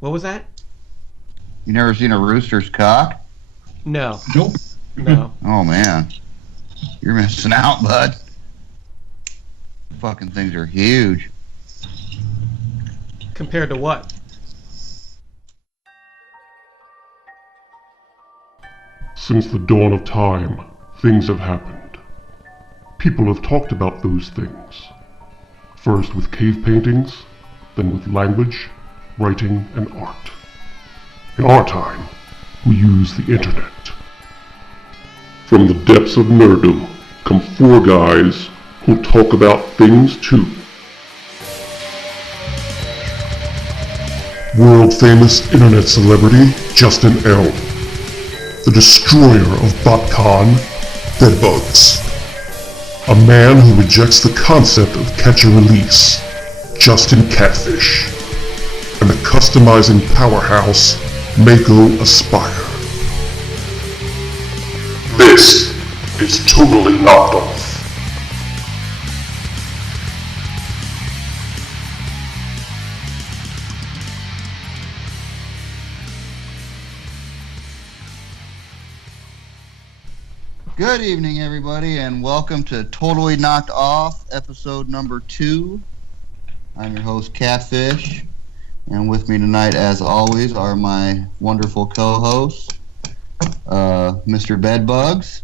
What was that? You never seen a rooster's cock? No. Nope. No. Oh, man. You're missing out, bud. Fucking things are huge. Compared to what? Since the dawn of time, things have happened. People have talked about those things. First with cave paintings, then with language, writing, and art. In our time, we use the internet. From the depths of nerdom come four guys who talk about things too. World-famous internet celebrity Justin L. The destroyer of BotCon, Bedbugs. A man who rejects the concept of catch and release, Justin Catfish. And the customizing powerhouse, Mako Aspire. This is Totally Knocked Off. Good evening, everybody, and welcome to Totally Knocked Off, episode number 2. I'm your host, Catfish, and with me tonight, as always, are my wonderful co-hosts, Mr. Bedbugs.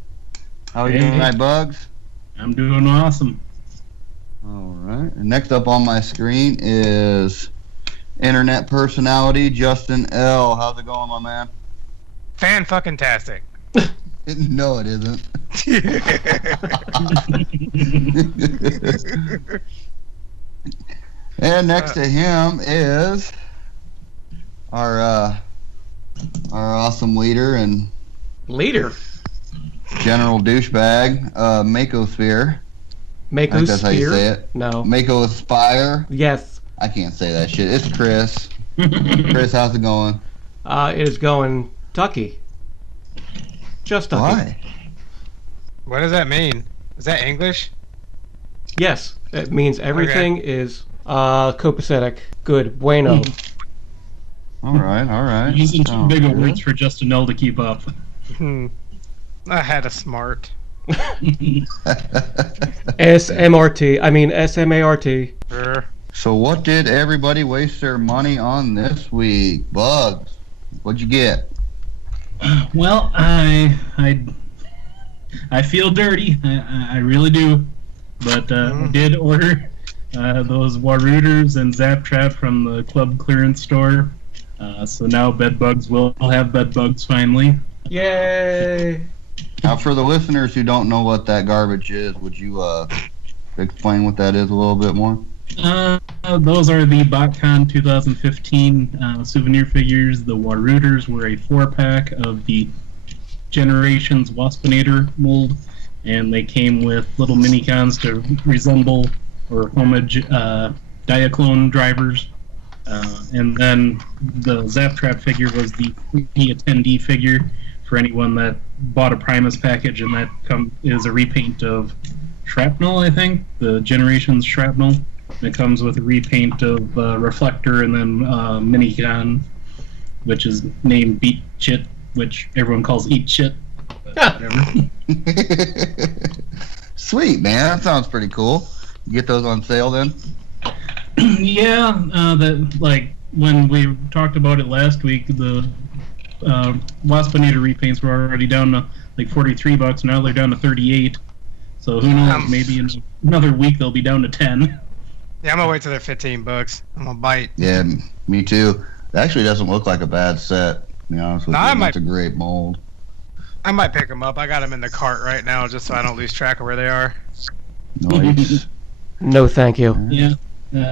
How are you doing tonight, Bugs? I'm doing awesome. All right. And next up on my screen is internet personality Justin L. How's it going, my man? Fan-fucking-tastic. No, it isn't. And next to him is our awesome leader and general douchebag, Makosphere. I think that's how you say it. No. Mako Aspire. Yes. I can't say that shit. It's Chris. Chris, how's it going? It is going Tucky. Just Tucky. Why? What does that mean? Is that English? Yes. It means everything is copacetic. Good. Bueno. All right. Using too Sounds big of good. words for Justin L to keep up. I had a smart. SMRT. I mean SMART. So what did everybody waste their money on this week? Bugs. What'd you get? Well, I feel dirty. I really do. But I did order those Warooters and Zap Trap from the club clearance store. So now Bedbugs will have Bedbugs finally. Yay! Now, for the listeners who don't know what that garbage is, would you explain what that is a little bit more? Those are the BotCon 2015 souvenir figures. The Warooters were a 4-pack of the Generations Waspinator mold, and they came with little mini-cons to resemble or homage Diaclone drivers. And then the Zap Trap figure was the attendee figure for anyone that bought a Primus package, and that is a repaint of Shrapnel, I think, the Generations Shrapnel. It comes with a repaint of Reflector and then Minicon, which is named Beat Chit, which everyone calls Eat Shit. But whatever. Sweet, man. That sounds pretty cool. You get those on sale then? Yeah, that like when we talked about it last week, the Waspinator repaints were already down to like $43. Now they're down to $38. So who knows? Maybe in another week they'll be down to $10. Yeah, I'm gonna wait till they're $15. I'm gonna bite. Yeah, me too. It actually doesn't look like a bad set, to be honest with you. It's a great mold. I might pick them up. I got them in the cart right now just so I don't lose track of where they are. Nice. No, thank you. Yeah,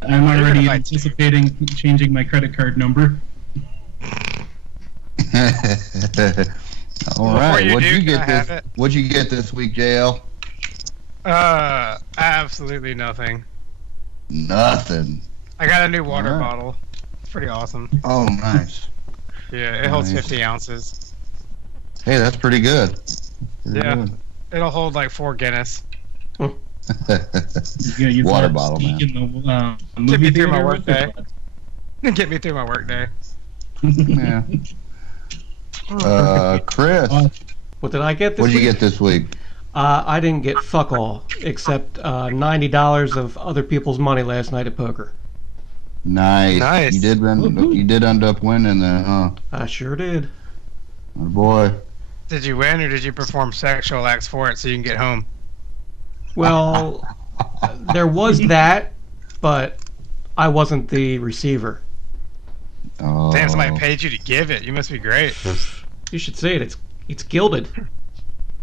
I'm already anticipating changing my credit card number. All right. What'd What'd you get this week, JL? Absolutely nothing. Nothing. I got a new water bottle. It's pretty awesome. Oh, nice. Yeah, it holds 50 ounces. Hey, that's pretty good. Good. It'll hold like 4 Guinness. Water bottle, man. In the, Get me through my work day. Get me through my work day. Yeah. Chris, What did I get this what did week? you get this week? I didn't get fuck all, except $90 of other people's money last night at poker. Nice. Nice. You did end up winning then, huh? I sure did. Oh, boy. Did you win or did you perform sexual acts for it so you can get home? Well, there was that, but I wasn't the receiver. Oh. Damn, somebody paid you to give it. You must be great. You should see it. It's gilded.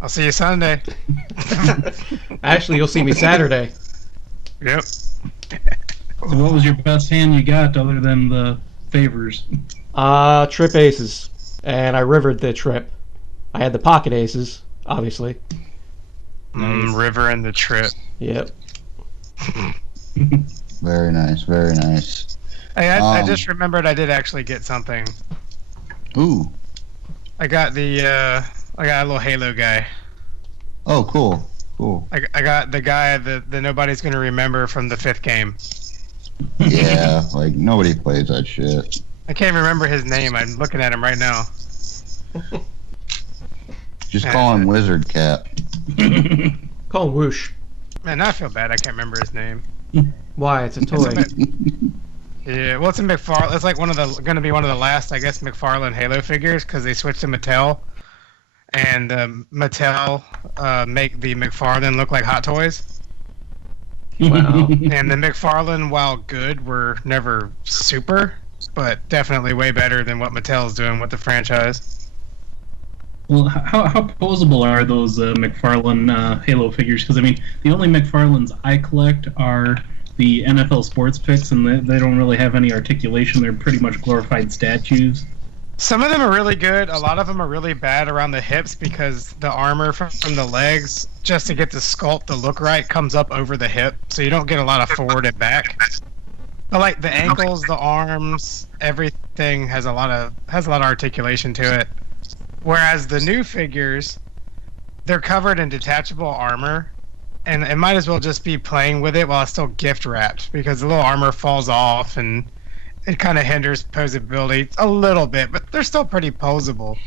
I'll see you Sunday. Actually, you'll see me Saturday. Yep. So what was your best hand you got other than the favors? Trip aces, and I rivered the trip. I had the pocket aces, obviously. Nice. River and the trip. Yep. Very nice, very nice. Hey, I just remembered I did actually get something. Ooh. I got a little Halo guy. Oh, cool. Cool. I got the guy that nobody's gonna remember from the 5th game. Yeah, like nobody plays that shit. I can't remember his name. I'm looking at him right now. Just call him Wizard Cap. Call him Whoosh. Man, I feel bad. I can't remember his name. Why? It's a toy. Yeah, well, it's a McFarlane. It's like gonna be one of the last, I guess, McFarlane Halo figures because they switched to Mattel, and Mattel make the McFarlane look like Hot Toys. Wow. And the McFarlane, while good, were never super, but definitely way better than what Mattel's doing with the franchise. Well, how posable are those McFarlane Halo figures? Because, I mean, the only McFarlanes I collect are the NFL sports picks, and they don't really have any articulation. They're pretty much glorified statues. Some of them are really good. A lot of them are really bad around the hips because the armor from the legs, just to get the sculpt to look right, comes up over the hip, so you don't get a lot of forward and back. But like the ankles, the arms, everything has a lot of articulation to it. Whereas the new figures, they're covered in detachable armor, and it might as well just be playing with it while it's still gift wrapped because the little armor falls off and it kind of hinders posability a little bit, but they're still pretty posable.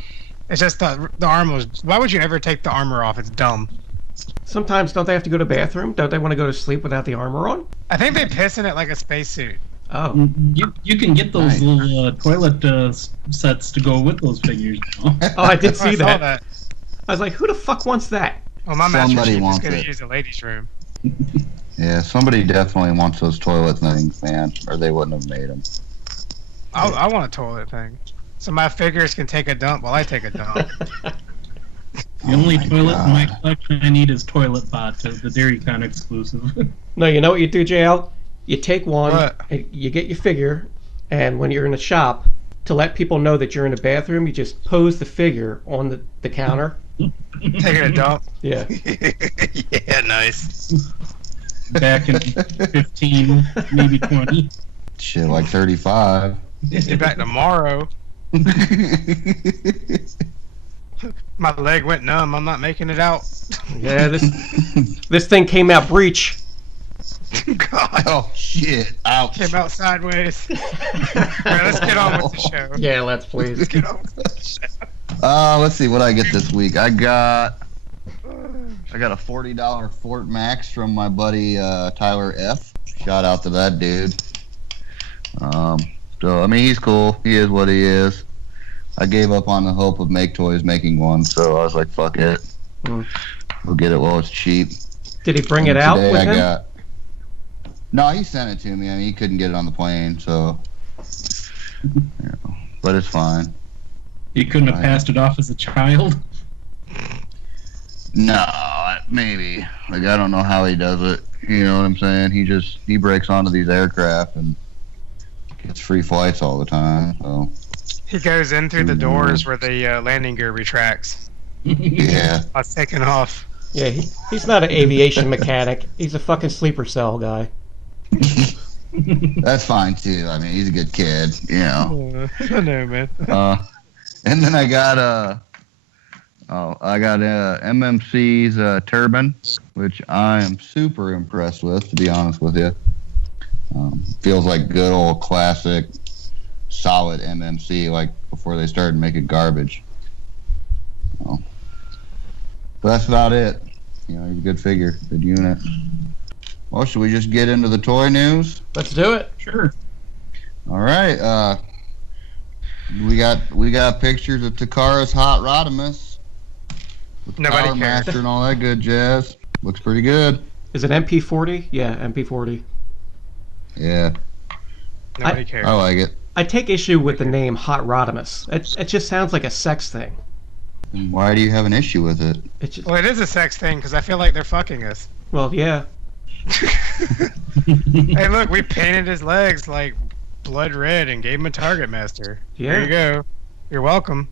It's just the armor. Why would you ever take the armor off? It's dumb. Sometimes don't they have to go to the bathroom? Don't they want to go to sleep without the armor on? I think they piss in it like a spacesuit. Oh. You can get those Nice. little toilet sets to go with those figures. Oh, I did see I saw that. I was like, who the fuck wants that? Well, my Master Somebody Chief is wants going it. to use the ladies' room. Yeah, somebody definitely wants those toilet things, man, or they wouldn't have made them. I want a toilet thing. So my figures can take a dump while I take a dump. The only my toilet in my God. collection I need is Toilet Bot, the DairyCon exclusive. No, you know what you do, JL? You take one, What? and you get your figure, and when you're in a shop, to let people know that you're in the bathroom, you just pose the figure on the counter. Taking a dump. Yeah. Yeah, nice. Back in 15, maybe 20. Shit, like 35. Get back tomorrow. My leg went numb. I'm not making it out. Yeah, this thing came out breech. God. Oh, shit. Ouch. Came out sideways. Alright, let's get on with the show. Yeah, let's please. Get on with the show. Let's see what I get this week. I got a $40 Fort Max from my buddy Tyler F. Shout out to that dude. So I mean, he's cool. He is what he is. I gave up on the hope of Make Toys making one, so I was like, fuck it. Mm. We'll get it while it's cheap. Did he bring it And out today with I him? got- No, he sent it to me. I mean, he couldn't get it on the plane, so. But it's fine. You couldn't have passed it off as a child. No, maybe. Like, I don't know how he does it. You know what I'm saying? He breaks onto these aircraft and gets free flights all the time. So, He goes in through the doors where the landing gear retracts. yeah. I was taking off. Yeah, he's not an aviation mechanic. He's a fucking sleeper cell guy. That's fine, too. I mean, he's a good kid, you know. I know, man. And then I got MMC's Turban, which I am super impressed with, to be honest with you. Feels like good old classic solid MMC, like before they started making garbage. So, but that's about it. You know, he's a good figure, good unit. Well, should we just get into the toy news? Let's do it. Sure. All right. We got pictures of Takara's Hot Rodimus. With the Nobody Power cares. Master and all that good jazz. Looks pretty good. Is it MP40? Yeah, MP40. Yeah, Nobody cares. I like it. I take issue with the name Hot Rodimus. It just sounds like a sex thing. Why do you have an issue with it? It just, Well, it is a sex thing because I feel like they're fucking us. well, yeah. Hey, look, we painted his legs like blood red and gave him a Target Master. Yeah. There you go. You're welcome.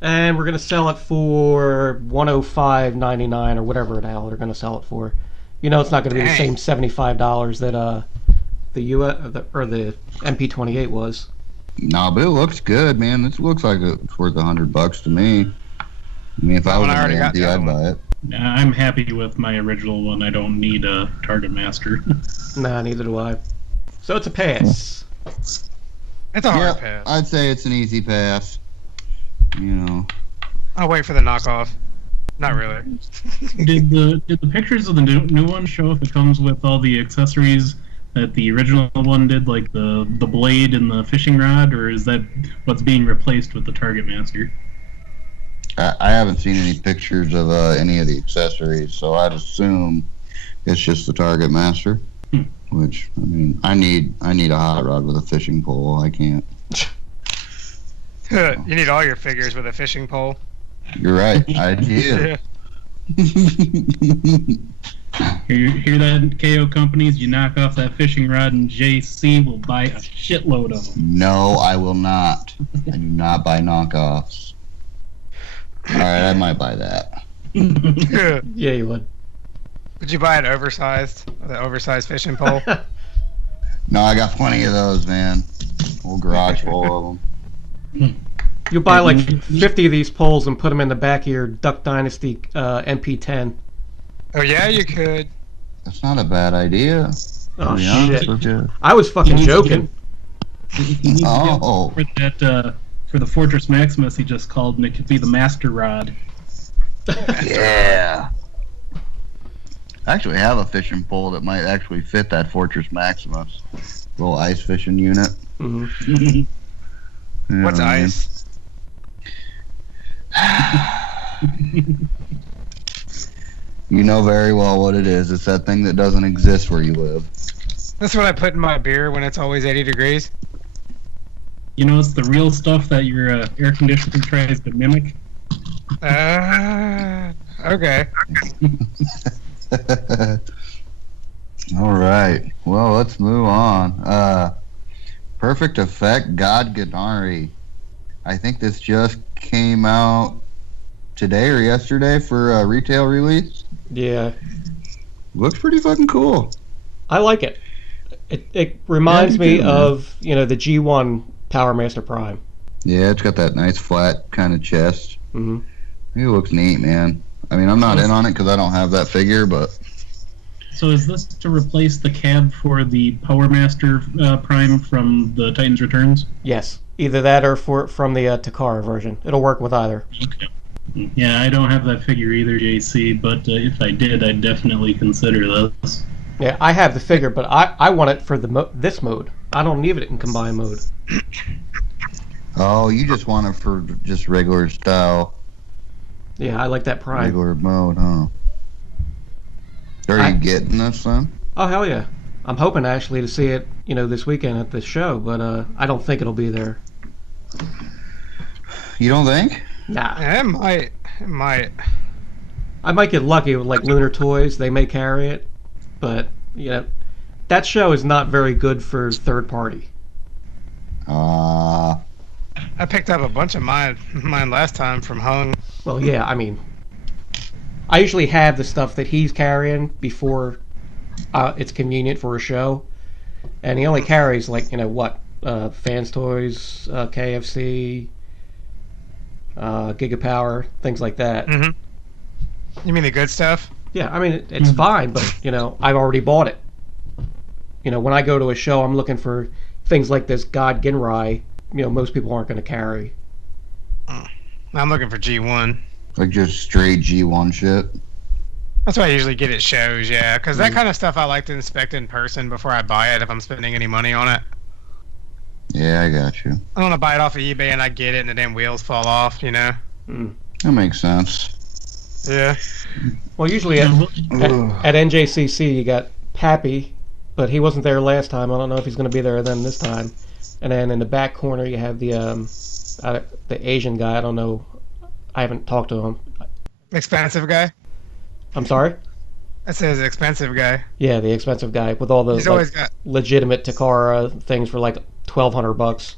And we're gonna sell it for $105.99 or whatever the hell they're gonna sell it for. You know, it's not gonna be the Dang. same $75 that the the MP28 was. No, but it looks good, man. This looks like it's worth $100 to me. I mean, if I That was one I in already got the the I'd other buy it. I'm happy with my original one. I don't need a Target Master. Nah, neither do I. So it's a pass. It's a hard Yeah, pass. I'd say it's an easy pass. You know, I'll wait for the knockoff. Not really. Did the pictures of the new one show if it comes with all the accessories that the original one did, like the blade and the fishing rod, or is that what's being replaced with the Target Master? I haven't seen any pictures of any of the accessories, so I'd assume it's just the Target Master. Which, I mean, I need a hot rod with a fishing pole. I can't. You need all your figures with a fishing pole. You're right. I do. Hear that, KO companies? You knock off that fishing rod, and JC will buy a shitload of them. No, I will not. I do not buy knockoffs. All right, I might buy that. Yeah, you would. Would you buy an the oversized fishing pole? No, I got plenty of those, man. Whole garage full of them. You buy like 50 of these poles and put them in the back of your Duck Dynasty MP10. Oh yeah, you could. That's not a bad idea. Oh To be honest shit! with you. I was fucking He needs to joking. He needs to Oh. get for that for the Fortress Maximus he just called, and it could be the Master Rod. Yeah. I actually have a fishing pole that might actually fit that Fortress Maximus. Little ice fishing unit. Mhm. You know What's what I mean? ice? You know very well what it is. It's that thing that doesn't exist where you live. That's what I put in my beer when it's always 80 degrees. You know, it's the real stuff that your air conditioner tries to mimic. Okay. All right. Well, let's move on. Perfect Effect God Ganari. I think this just came out today or yesterday for a retail release. Yeah, Looks pretty fucking cool. I like it. It reminds Yeah, you me do, man. of the G1 Power Master Prime. Yeah, it's got that nice flat kind of chest. Hmm. It looks neat, man. I mean, I'm not in on it because I don't have that figure, but So is this to replace the cab for the Power Master Prime from the Titans Returns? Yes, either that or from the Takara version. It'll work with either. Okay. Yeah, I don't have that figure either, JC, but if I did, I'd definitely consider this. Yeah, I have the figure, but I want it for this mode. I don't need it in combined mode. oh, you just want it for just regular style, Yeah, I like that Prime. regular mode, huh? Are you getting this then? Oh hell yeah! I'm hoping actually to see it, this weekend at the show, but I don't think it'll be there. You don't think? Nah, It might. It might. I might get lucky with like Lunar Toys. They may carry it, but that show is not very good for third party. Uh, I picked up a bunch of mine last time from Hung. Well, yeah, I mean, I usually have the stuff that he's carrying before it's convenient for a show, and he only carries like Fans Toys, KFC, Gigapower, things like that. Mm-hmm. You mean the good stuff? Yeah, I mean it's fine, but I've already bought it. When I go to a show, I'm looking for things like this God Ginrai most people aren't going to carry. I'm looking for G1. Like just straight G1 shit. That's why I usually get at shows, yeah. Because that kind of stuff I like to inspect in person before I buy it if I'm spending any money on it. Yeah, I got you. I don't want to buy it off of eBay and I get it and the damn wheels fall off, That makes sense. Yeah. Well, usually at NJCC you got Pappy, but he wasn't there last time. I don't know if he's going to be there then this time. And then in the back corner you have the Asian guy. I don't know. I haven't talked to him. Expensive guy? I'm sorry? I says expensive guy. Yeah, the expensive guy with all He's the always got legitimate Takara things for like $1,200.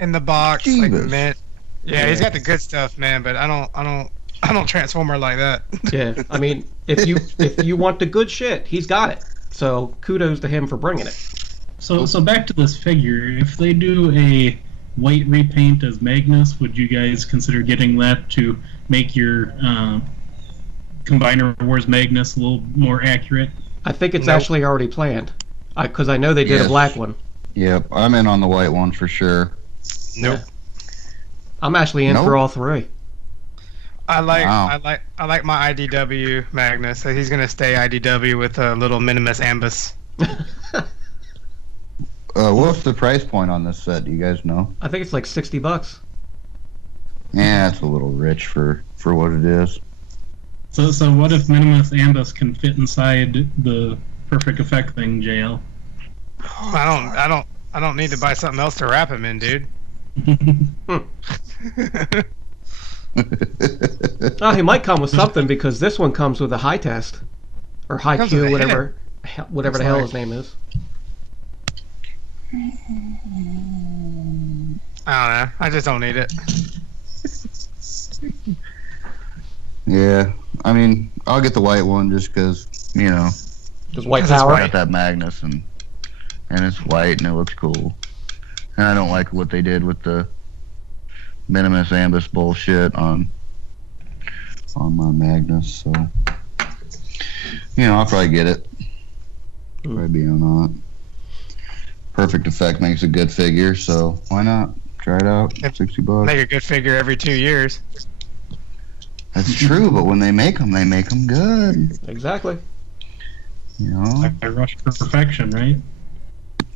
in the box, like Jeebus. mint. Yeah, he's got the good stuff, man. But I don't Transformer like that. Yeah, I mean, if you want the good shit, he's got it. So kudos to him for bringing it. So back to this figure. If they do a white repaint as Magnus, would you guys consider getting that to make your Combiner Wars Magnus a little more accurate? I think it's actually already planned, because I know they did a Yes. black one. Yep, I'm in on the white one for sure. Nope. I'm actually in for all three. I like Wow. I like my IDW Magnus. So he's gonna stay IDW with a little Minimus Ambus. What's the price point on this set? Do you guys know? I think it's like $60. Yeah, it's a little rich for what it is. So what if Minimus Ambus can fit inside the Perfect Effect thing, JL? I don't need to buy something else to wrap him in, dude. Oh, he might come with something because this one comes with a high test or high Comes with Q, a whatever Looks the hell like. his name is. I don't know. I just don't need it. Yeah, I mean, I'll get the white one just because, Just white Because it's power. white. got that Magnus and it's white and it looks cool. And I don't like what they did with the Minimus Ambus bullshit on my Magnus, so I'll probably get it. Probably be on that. Perfect Effect makes a good figure, so why not? Try it out. Yep. $60. Make a good figure every 2 years. That's true, but when they make them good. Exactly. Like a rush for perfection, right?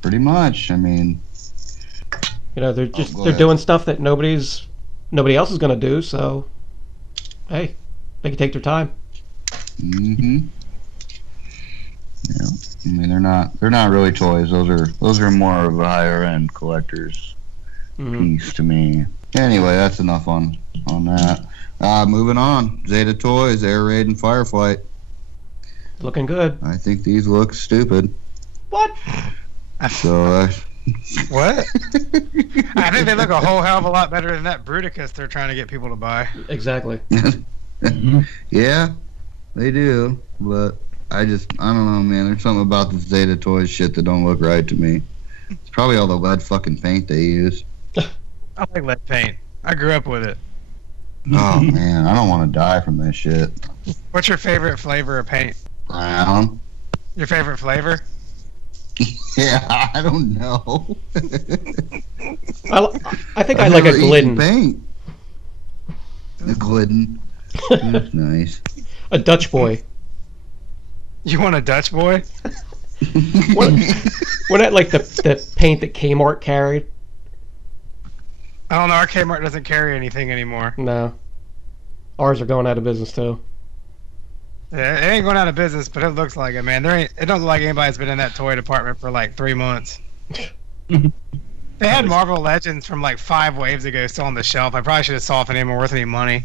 Pretty much. I mean, They're go they're ahead. doing stuff that nobody else is going to do. So, hey, they can take their time. Yeah. I mean, they're not really toys. Those are more of a higher end collector's Mhm. piece to me. Anyway, that's enough on that. Moving on. Zeta Toys, Air Raid and Fireflight. Looking good. I think these look stupid. What? So, What? I think they look a whole hell of a lot better than that Bruticus they're trying to get people to buy. Exactly. yeah, they do. But I don't know, man. There's something about the Zeta Toys shit that don't look right to me. It's probably all the lead fucking paint they use. I like lead paint. I grew up with it. Oh, man. I don't want to die from that shit. What's your favorite flavor of paint? Brown. Your favorite flavor? Yeah, I don't know. I think I I've like a never eaten Glidden. Paint. A Glidden. That's nice. A Dutch boy. You want a Dutch boy? Wasn't that like the paint that Kmart carried? I don't know. Our Kmart doesn't carry anything anymore. No. Ours are going out of business too. Yeah, it ain't going out of business, but it looks like it, man. It don't look like anybody's been in that toy department for like 3 months. They had Marvel Legends from like 5 waves ago still on the shelf. I probably should have saw if any of them were worth any money.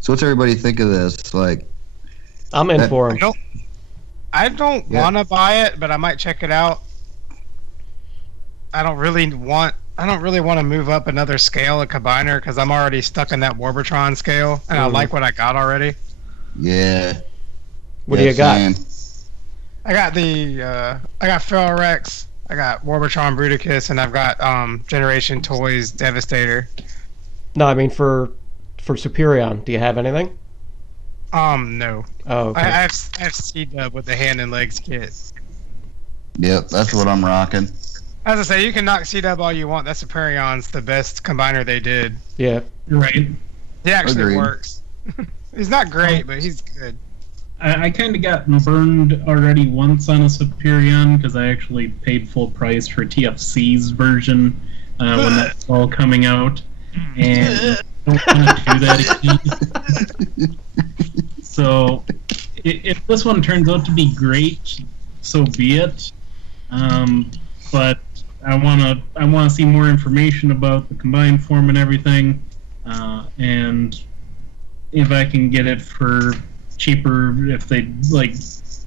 So what's everybody think of this? Like, I'm in for him. I don't Yeah. want to buy it, but I might check it out. I don't really want to move up another scale of Combiner because I'm already stuck in that Warbotron scale, and I like what I got already. yeah. What do you got? same. I got I got Ferrex, I got Warbotron Bruticus, and I've got Generation Toys Devastator. No, I mean for Superion, do you have anything? No. Oh, I okay. have C-Dub with the hand and legs kit. Yep, that's what I'm rocking. As I say, you can knock C-Dub all you want. That Superion's the best combiner they did. Yeah. Right. He actually Agreed. works. He's not great, but he's good. I kind of got burned already once on a Superion because I actually paid full price for TFC's version when that's all coming out, and I don't want to do that again. So, if this one turns out to be great, so be it. But I wanna see more information about the combined form and everything, and if I can get it for cheaper, if they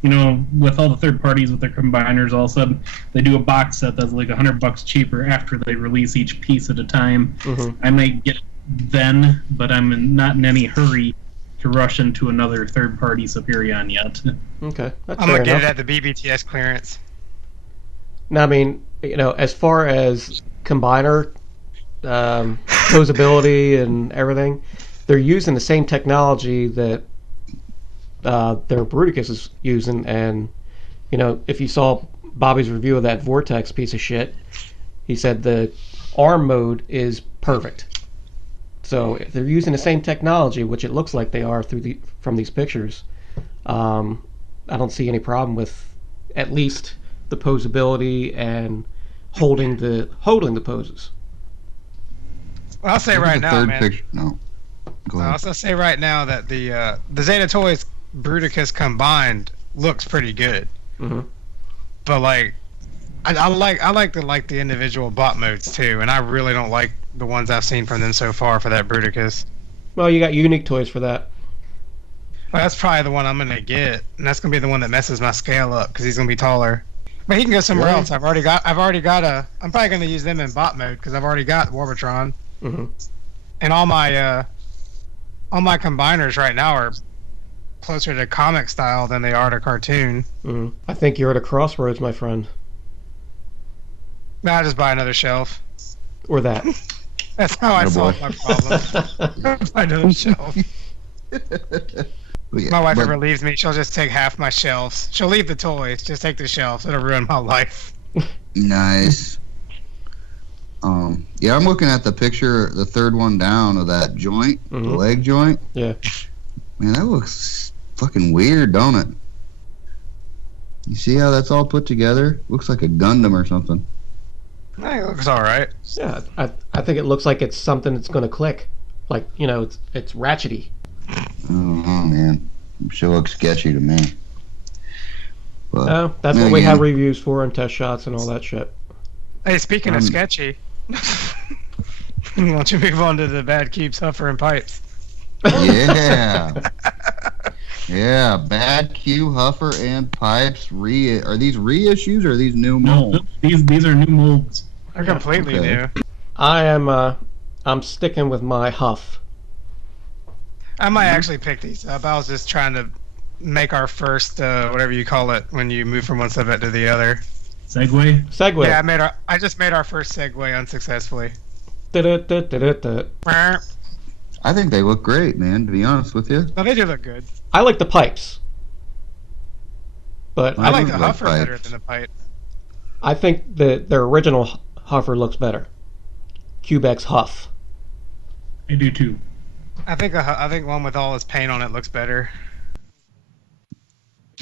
with all the third parties with their combiners, all of a sudden they do a box set that's like $100 cheaper after they release each piece at a time. Mm-hmm. I might get it then, but I'm not in any hurry to rush into another third party Superion yet. Okay. That's I'm fair gonna get enough. it at the BBTS clearance. Now, I mean, as far as combiner posability and everything, they're using the same technology that their Bruticus is using. And, if you saw Bobby's review of that Vortex piece of shit, he said the ARM mode is perfect. So if they're using the same technology, which it looks like they are from these pictures, I don't see any problem with at least the posability and holding the poses. Well, I'll say Look at right the now, third man. picture. No. Go I'll ahead. also say right now that the Zeta Toys Bruticus combined looks pretty good. Mm-hmm. But like, I like the individual bot modes too, and I really don't like the ones I've seen from them so far for that Bruticus. Well, you got unique toys for that. Well, that's probably the one I'm gonna get, and that's gonna be the one that messes my scale up because he's gonna be taller. But he can go somewhere Really? else. I've already got I'm probably gonna use them in bot mode because I've already got Warbitron, Mm-hmm. and all my combiners right now are closer to comic style than they are to cartoon. Mm-hmm. I think you're at a crossroads, my friend. Now I just buy another shelf. Or that. That's how I Oh, solve boy. my problem. Buy another shelf. But yeah, My wife but- ever leaves me, she'll just take half my shelves. She'll leave the toys, just take the shelves. It'll ruin my life. Nice. Yeah, I'm looking at the picture, the third one down of that joint, the Mhm. leg joint. Yeah. Man, that looks fucking weird, don't it? You see how that's all put together? Looks like a Gundam or something. I think it looks alright. Yeah, I think it looks like it's something that's going to click. Like, it's ratchety. I don't know, man. It sure looks sketchy to me. But Oh, that's then what we again- have reviews for and test shots and all that shit. Hey, speaking of sketchy, why don't you move on to the Bad Cubes, Huffer, and Pipes? Yeah. Yeah, Bad Q, Huffer, and Pipes. Are these reissues or are these new molds? No, these are new molds. They're completely okay. new. I'm sticking with my Huff. I might actually pick these up. I was just trying to make our first, whatever you call it, when you move from one subject to the other. Segway. Segway. Yeah, I just made our first segue unsuccessfully. Da-da-da-da-da-da. I think they look great, man, to be honest with you. No, they do look good. I like the pipes. But I like do the like Huffer better pipes. than the Pipe. I think their original Huffer looks better. Cubex Huff. I do too. I think one with all his paint on it looks better.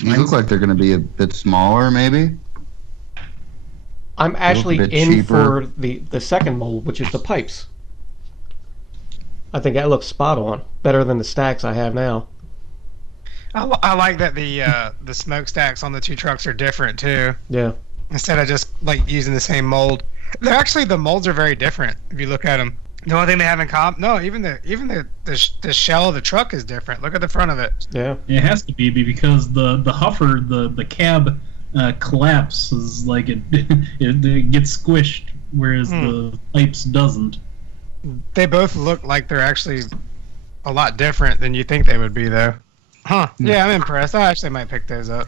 They look like they're going to be a bit smaller, maybe. I'm actually bit in cheaper. for the second mold, which is the pipes. I think that looks spot on. Better than the stacks I have now. I like that the smokestacks on the two trucks are different too. Yeah. Instead of just like using the same mold. They're actually, the molds are very different if you look at them. The only thing they have in common, no, even the shell of the truck is different. Look at the front of it. Yeah. It has to be because the Huffer, the cab collapses, like it gets squished, whereas the pipes doesn't. They both look like they're actually a lot different than you think they would be, though. Huh? Yeah, I'm impressed. I actually might pick those up,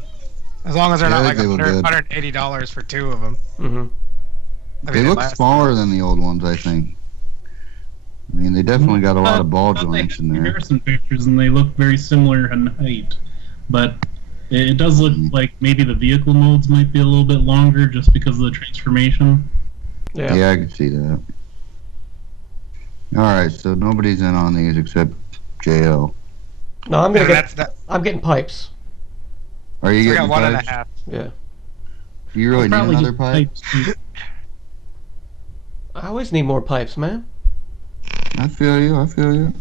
as long as they're Yeah, not I like think they look good. $180 for two of them. Mm-hmm. They look smaller than the old ones, I think. I mean, they definitely got a lot of ball They joints have in there. comparison pictures, and they look very similar in height, but It does look like maybe the vehicle modes might be a little bit longer just because of the transformation. Yeah, I can see that. Alright, so nobody's in on these except JL. No, I'm gonna get. That's I'm getting pipes. Are you we getting got one and a pipes? half. Yeah. Do you really need Probably another get pipe? too. I always need more pipes, man. I feel you.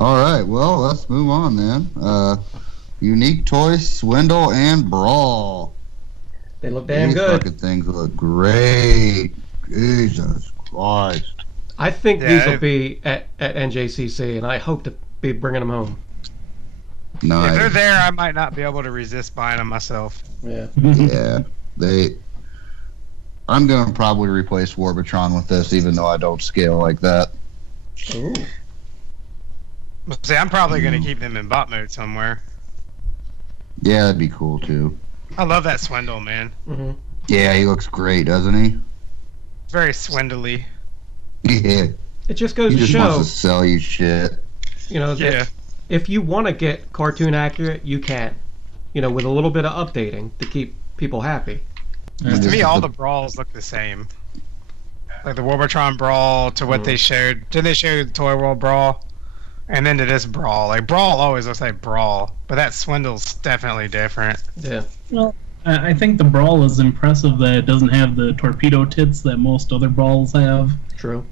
Alright, well, let's move on then. Unique Toys, Swindle, and Brawl. They look damn These good. fucking things look great. Jesus Christ. I think Yeah, these will be at NJCC, and I hope to be bringing them home. If they're Nice. there, I might not be able to resist buying them myself. Yeah. Yeah. I'm gonna probably replace Warbitron with this, even though I don't scale like that. Ooh. See, I'm probably going to keep them in bot mode somewhere. Yeah, that'd be cool too. I love that Swindle, man. Mm-hmm. Yeah, he looks great, doesn't he? Very swindly. Yeah. It just goes He to just show, wants to sell you shit. you know, that Yeah. if you want to get cartoon accurate, you can. You know, with a little bit of updating to keep people happy. To me, all the brawls look the same. Like the Warbitron brawl to what they showed. Did they show the Toy World brawl? And then to this brawl. Like, brawl always looks like brawl. But that Swindle's definitely different. Yeah. Well, I think the Brawl is impressive that it doesn't have the torpedo tits that most other Brawls have. True.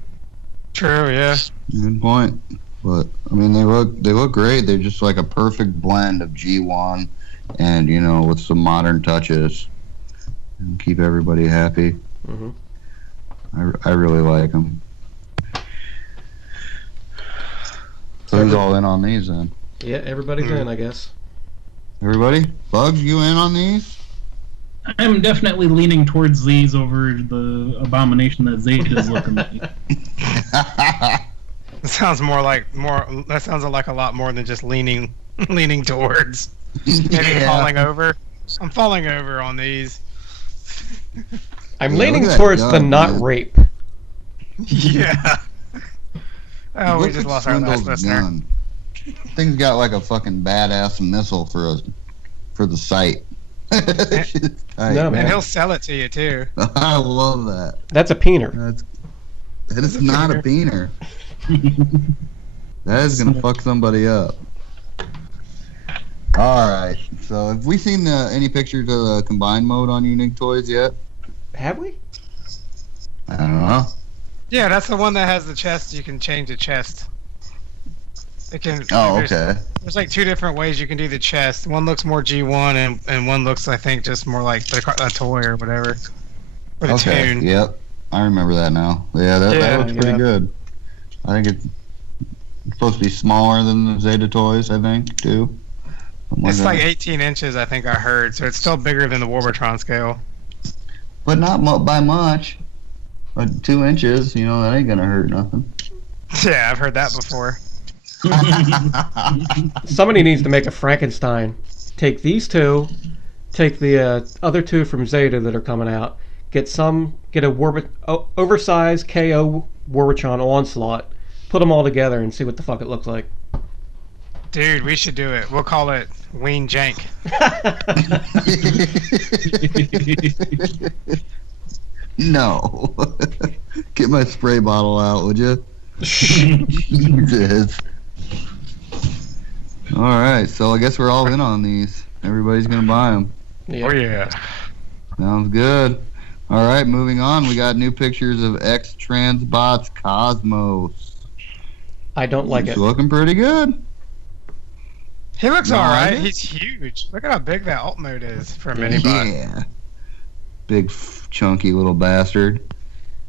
True, yeah. Good point. But I mean, they look great. They're just like a perfect blend of G1 and, you know, with some modern touches and keep everybody happy. Mm-hmm. I really like them. So who's all in on these then? Yeah, everybody's in, I guess. Everybody? Bugs, you in on these? I'm definitely leaning towards these over the abomination that Zeta is looking like. That sounds that sounds like a lot more than just leaning towards. Maybe falling over. I'm falling over on these. I'm Yeah, leaning look at towards that the gun, not man. rape. Yeah. Oh, we Look just at lost our last Swindle's listener. gun. Thing's got like a fucking badass missile for the sight. Shit's tight. No, And man. he'll sell it to you too. I love that. That's a peener. That is not a peener. That is gonna fuck somebody up. All right. So, have we seen any pictures of the combined mode on Unique Toys yet? Have we? I don't know. Yeah, that's the one that has the chest. You can change the chest. It can. Oh, there's- okay. There's like two different ways you can do the chest. One looks more G1, and one looks, I think, just more like a toy or whatever. Or the Okay. tune. Yep. I remember that now. Yeah, that Yeah, looks pretty yeah. good. I think it's supposed to be smaller than the Zeta Toys. I think too. Something It's like that. 18 inches, I think I heard. So it's still bigger than the Warbitron scale. But not by much. But 2 inches, you know, that ain't gonna hurt nothing. Yeah, I've heard that before. Somebody needs to make a Frankenstein. Take these two, take the other two from Zeta that are coming out, get a oversized KO Warbitron Onslaught, put them all together and see what the fuck it looks like. Dude, we should do it. We'll call it Ween Jank. No. Get my spray bottle out, would you? Jesus. All right, so I guess we're all in on these. Everybody's gonna buy them. Yeah. Oh, yeah. Sounds good. All right, moving on. We got new pictures of X-Transbots Cosmos. I don't like He's it. looking pretty good. He looks No, I alright. did. He's huge. Look at how big that alt mode is for a mini bot. Yeah. Big, chunky little bastard.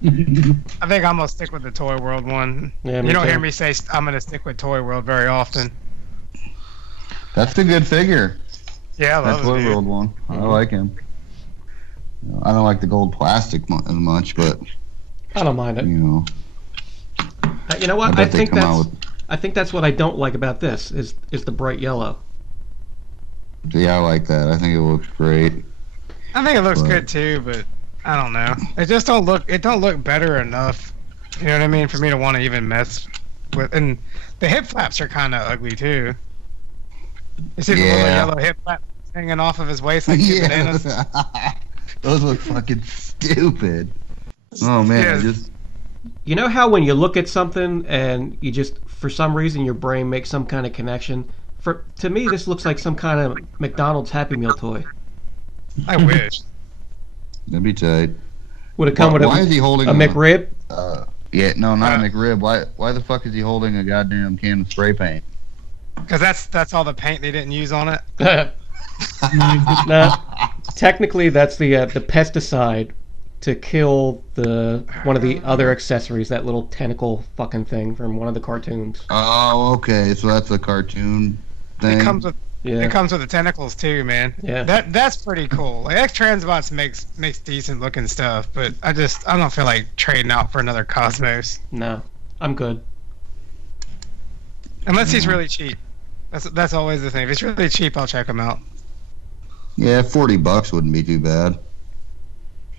I think I'm gonna stick with the Toy World one. Yeah, You don't too. hear me say I'm gonna stick with Toy World very often. That's a good figure. Yeah, I That love Toy it, dude. World one. I Mhm. like him. I don't like the gold plastic as much, but I don't mind it. you know, You know what? I bet they think come out that's with. I think that's what I don't like about this is the bright yellow. Yeah, I like that. I think it looks great. I think it looks But- good too, but I don't know. It just don't look better enough. You know what I mean? For me to want to even mess with. And the hip flaps are kind of ugly too. You see the little yellow hip flap hanging off of his waist like two bananas? Those look fucking stupid. Oh man, Yeah. I just You know how when you look at something and you just, for some reason, your brain makes some kind of connection? To me, this looks like some kind of McDonald's Happy Meal toy. I wish. that'd be tight. Would it come with Why is he holding a McRib? Yeah, no, not a McRib. Why the fuck is he holding a goddamn can of spray paint? Because that's all the paint they didn't use on it. No, technically that's the pesticide to kill one of the other accessories, that little tentacle fucking thing from one of the cartoons. Oh, okay. So that's a cartoon thing. It comes with Yeah. it comes with the tentacles too, man. Yeah. That's pretty cool. Like X-Transbots makes decent looking stuff, but I don't feel like trading out for another Cosmos No, I'm good. unless he's really cheap. That's always the thing. If he's really cheap, I'll check him out. Yeah, $40 wouldn't be too bad.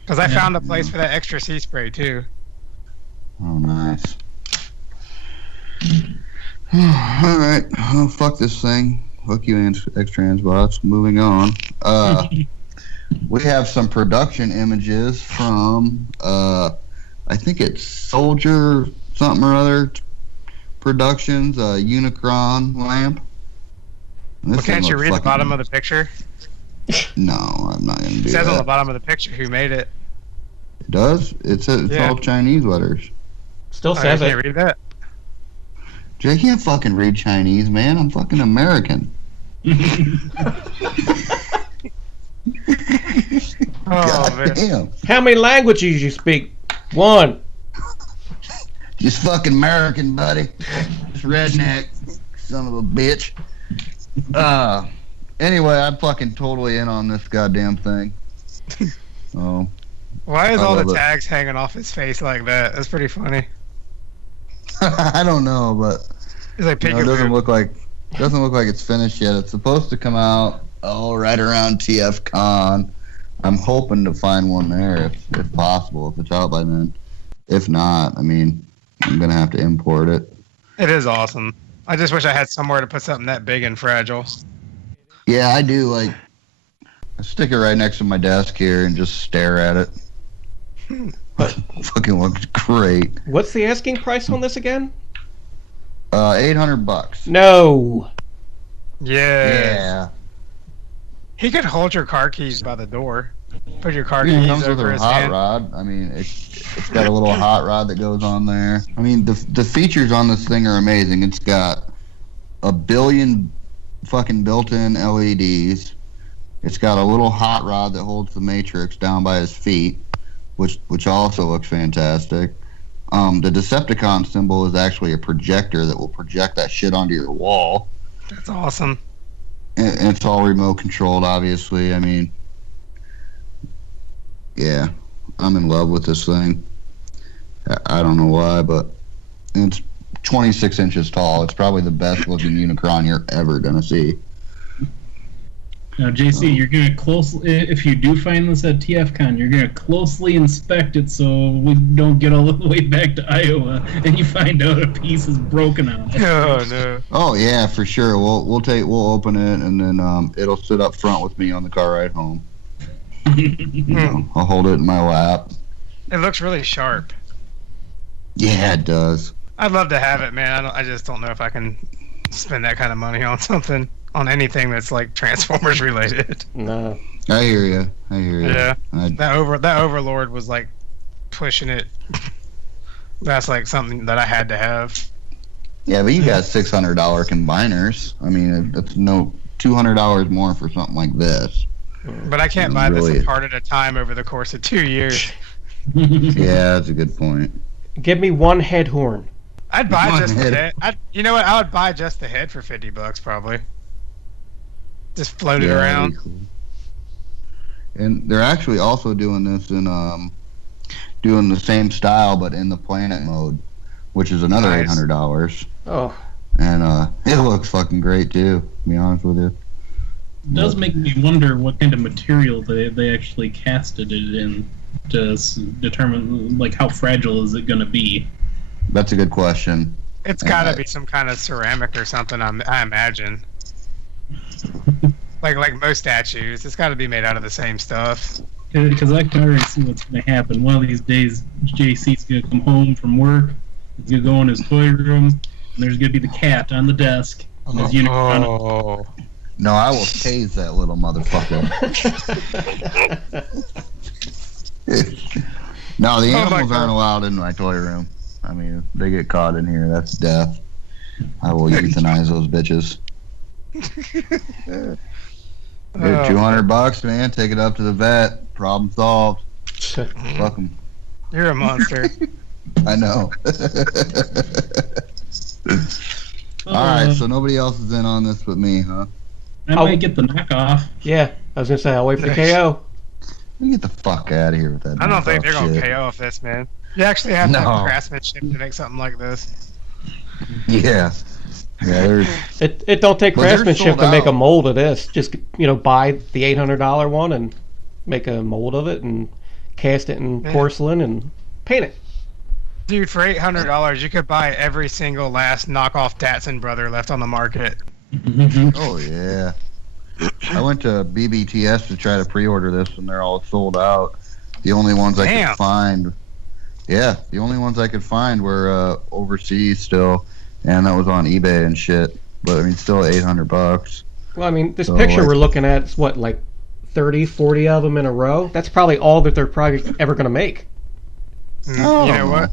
Because I found a place for that extra sea spray too. Oh, nice. All right. Oh, fuck this thing. Fuck you, X-Transbots. Moving on. We have some production images from, I think it's Soldier something or other Productions, Unicron lamp. Well, can't you read the bottom of the picture? No, I'm not going to do It that. says on the bottom of the picture who made it. It does? It's all Chinese letters. Still I says can't it. read that. Jay, I can't fucking read Chinese, man. I'm fucking American. Oh, man. Damn. How many languages you speak? One. Just fucking American, buddy. Just redneck. Son of a bitch. Anyway, I'm fucking totally in on this goddamn thing. Oh. Why is I all the love it. tags hanging off his face like that? That's pretty funny. I don't know, but He's like it doesn't peekaboo. look like it's finished yet. It's supposed to come out right around TF Con. I'm hoping to find one there if possible, if it's out by then. If not, I mean, I'm gonna have to import it. It is awesome. I just wish I had somewhere to put something that big and fragile. Yeah, I do. Like, I stick it right next to my desk here and just stare at it. Fucking looks great. What's the asking price on this again? $800. No. Yeah. He could hold your car keys by the door. Put your car It keys comes with over a his hot hand. rod. I mean, it's got a little hot rod that goes on there. I mean, the features on this thing are amazing. It's got a billion fucking built-in LEDs. It's got a little hot rod that holds the Matrix down by his feet, which also looks fantastic. The Decepticon symbol is actually a projector that will project that shit onto your wall. That's awesome. And it's all remote controlled, obviously. I mean, yeah, I'm in love with this thing. I don't know why, but it's 26 inches tall. It's probably the best looking Unicron you're ever gonna see. Now, JC, you're gonna if you do find this at TFCon, you're gonna closely inspect it so we don't get all the way back to Iowa and you find out a piece is broken on it. Oh no. Oh yeah, for sure. We'll open it and then it'll sit up front with me on the car ride home. You know, I'll hold it in my lap. It looks really sharp. Yeah, it does. I'd love to have it, man. I just don't know if I can spend that kind of money on something, on anything that's like Transformers related. No. I hear you. Yeah. I- That Overlord was like pushing it. That's like something that I had to have. Yeah, but you got $600 combiners. I mean, that's no $200 more for something like this. But I can't buy this Really? a part at a time over the course of 2 years. Yeah, that's a good point. Give me one head horn. I'd buy One just the head. head. You know what? I would buy just the head for $50 probably. Just float it Yeah, that'd around. be cool. And they're actually also doing this in doing the same style but in the planet mode, which is another Nice. $800. Oh. And it looks fucking great too, to be honest with you. It does make me wonder what kind of material they actually casted it in to determine like how fragile is it going to be. That's a good question. It's got to be some kind of ceramic or something, I imagine. Like most statues, it's got to be made out of the same stuff. Because I can already see what's going to happen. One of these days, JC's going to come home from work. He's going to go in his toy room, and there's going to be the cat on the desk. And his unicorn. Oh. No, I will tase that little motherfucker. No, the animals aren't allowed in my toy room. I mean, if they get caught in here, that's death. I will euthanize those bitches. Here, $200, man. Take it up to the vet. Problem solved. Fuck 'em. You're a monster. I know. All right, so nobody else is in on this but me, huh? I might get the knockoff. Yeah, I was gonna say I'll wait for the KO. Get the fuck out of here with that. I don't think they're gonna shit. KO off this, man. You actually have to have craftsmanship to make something like this. Yeah. Yeah, it don't take craftsmanship to make a mold of this. Just buy the $800 one and make a mold of it and cast it in porcelain and paint it. Dude, for $800, you could buy every single last knockoff Datsun brother left on the market. Oh yeah. I went to BBTS to try to pre-order this, and they're all sold out. The only ones I could find, the only ones I could find were overseas still, and that was on eBay and shit. But I mean, still $800. Well, I mean, this picture we're looking at is what, like 30, 40 of them in a row? That's probably all that they're probably ever going to make. You know what?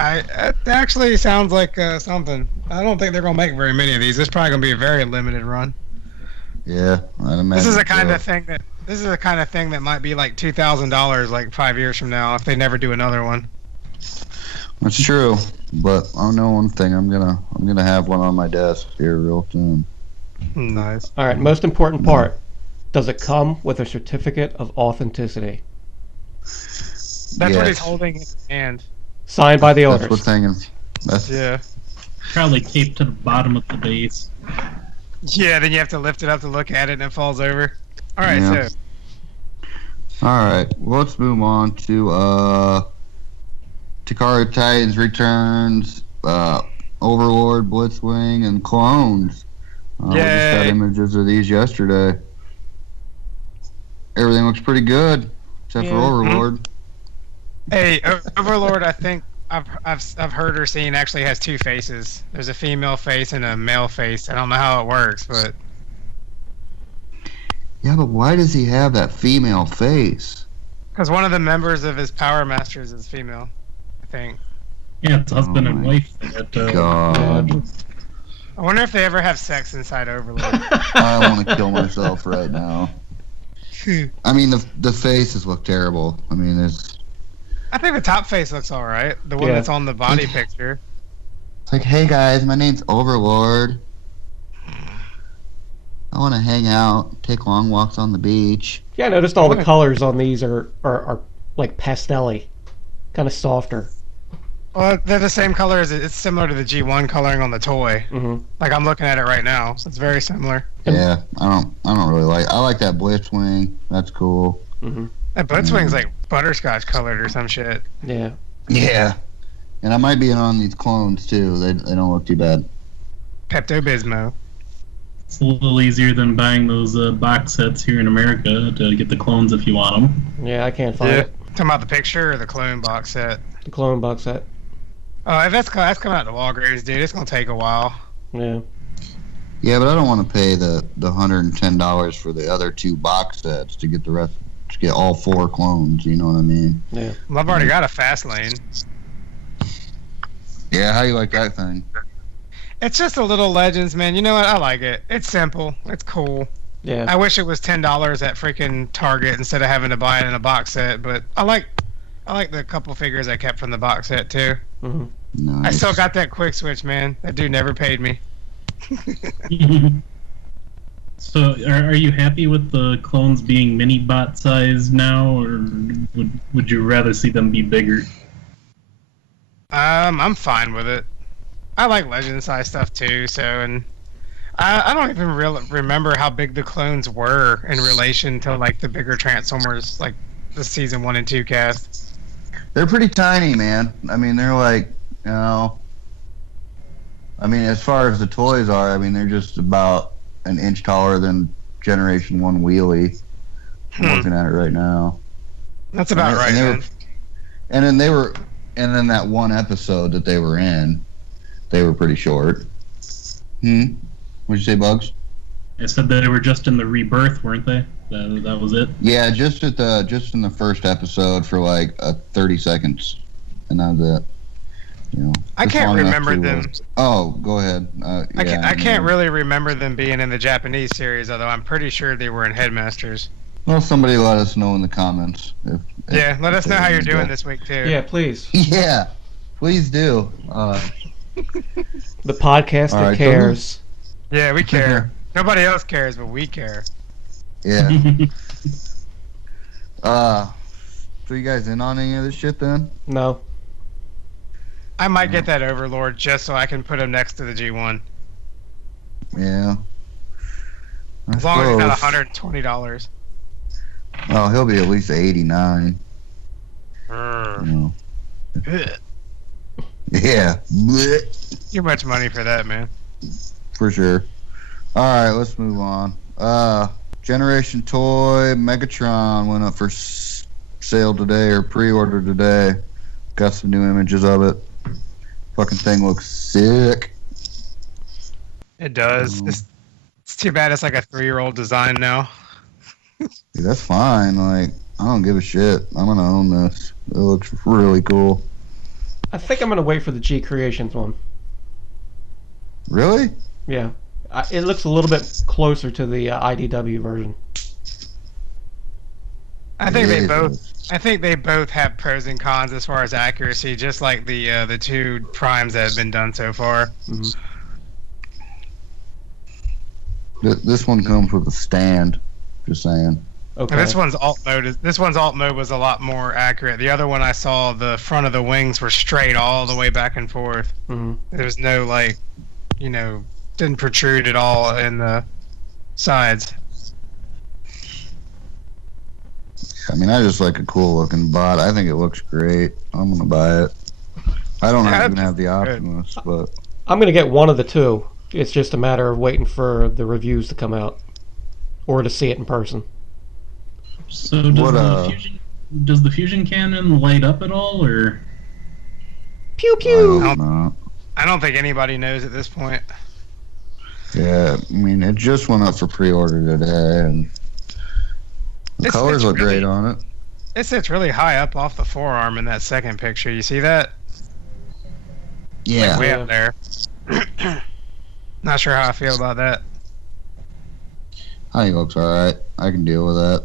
It actually sounds like something. I don't think they're going to make very many of these. This is probably going to be a very limited run. Yeah, I'd imagine. This is the kind of thing that might be like $2,000 like 5 years from now if they never do another one. That's true, but I know one thing. I'm gonna have one on my desk here real soon. Nice. All right, most important part. Does it come with a certificate of authenticity? That's what he's holding in his hand. Signed by the owners. That's what's hanging. Yeah. Probably taped to the bottom of the base. Yeah, then you have to lift it up to look at it and it falls over. All right, so. All right, well, let's move on to Takara Titans returns, Overlord, Blitzwing, and clones. We just got images of these yesterday. Everything looks pretty good, except for Overlord. Hey, Overlord, I think I've heard or seen actually has two faces. There's a female face and a male face. I don't know how it works, but yeah, but why does he have that female face? Because one of the members of his Power Masters is female, I think. Yeah, it's husband and wife. God. I wonder if they ever have sex inside Overlord. I want to kill myself right now. I mean, the faces look terrible. I mean, I think the top face looks all right. The one that's on the body picture. It's like, hey guys, my name's Overlord. I want to hang out, take long walks on the beach. Yeah, I noticed all the colors on these are like pastel-y, kind of softer. Well, they're the same color as it's similar to the G1 coloring on the toy. Mm-hmm. Like I'm looking at it right now, so it's very similar. Yeah, I don't really like. I like that Blitzwing. That's cool. Mm-hmm. That Blitzwing's like butterscotch colored or some shit. Yeah. Yeah, and I might be in on these clones too. They don't look too bad. Pepto Bismol. It's a little easier than buying those box sets here in America to get the clones if you want them. Yeah, I can't find it. Talking about the picture or the clone box set? The clone box set. Oh, if that's coming out to Walgreens, dude, it's gonna take a while. Yeah. Yeah, but I don't want to pay the $110 for the other two box sets to get the rest, to get all four clones. You know what I mean? Yeah. Well, I've already got a fast lane. Yeah, how you like that thing? It's just a little Legends, man. You know what? I like it. It's simple. It's cool. Yeah. I wish it was $10 at freaking Target instead of having to buy it in a box set, but I like the couple figures I kept from the box set too. Mm-hmm. Nice. I still got that quick switch, man. That dude never paid me. So, are you happy with the clones being mini bot size now, or would you rather see them be bigger? I'm fine with it. I like Legend size stuff too, and I don't even remember how big the clones were in relation to like the bigger Transformers, like the season 1 and 2 cast. They're pretty tiny, man. I mean, they're like, I mean, as far as the toys are, I mean, they're just about an inch taller than Generation 1 Wheelie. I'm looking at it right now. That's about right, man. And then that one episode that they were in, they were pretty short. What'd you say, Bugs? I said that they were just in the rebirth, weren't they? That was it. Yeah, just in the first episode for like 30 seconds, and that was it. You know, I can't remember them. Oh, go ahead. I can't really remember them being in the Japanese series, although I'm pretty sure they were in Headmasters. Well, somebody let us know in the comments. Let us know how you're doing this week too. Yeah, please. Yeah, please do. The podcast that cares. Yeah, we care. Nobody else cares, but we care. Yeah. So you guys in on any of this shit then? No. I might get that Overlord just so I can put him next to the G1. Yeah. As long as it's not $120. Oh, he'll be at least 89. You know. Yeah. Too much money for that, man. For sure. Alright, let's move on. Generation Toy Megatron went up for sale today, or pre-order today. Got some new images of it. Fucking thing looks sick. It does. It's too bad it's like a 3-year-old design now. Dude, that's fine. Like, I don't give a shit. I'm gonna own this. It looks really cool. I think I'm gonna wait for the G Creations one. Really? Yeah. It looks a little bit closer to the IDW version. I think they both have pros and cons as far as accuracy, just like the two primes that have been done so far. Mm-hmm. This one comes with a stand. Just saying. Okay. And this one's alt mode was a lot more accurate. The other one I saw, the front of the wings were straight all the way back and forth. Mm-hmm. There was no didn't protrude at all in the sides. I mean, I just like a cool looking bot. I think it looks great. I'm gonna buy it. I don't even have the Optimus, but I'm gonna get one of the two. It's just a matter of waiting for the reviews to come out, or to see it in person. So does the fusion cannon light up at all, or? Pew pew. I don't think anybody knows at this point. Yeah, I mean, it just went up for pre-order today, and the colors look great on it. It sits really high up off the forearm in that second picture. You see that? Yeah. Like way up there. Not sure how I feel about that. I think it looks alright. I can deal with that.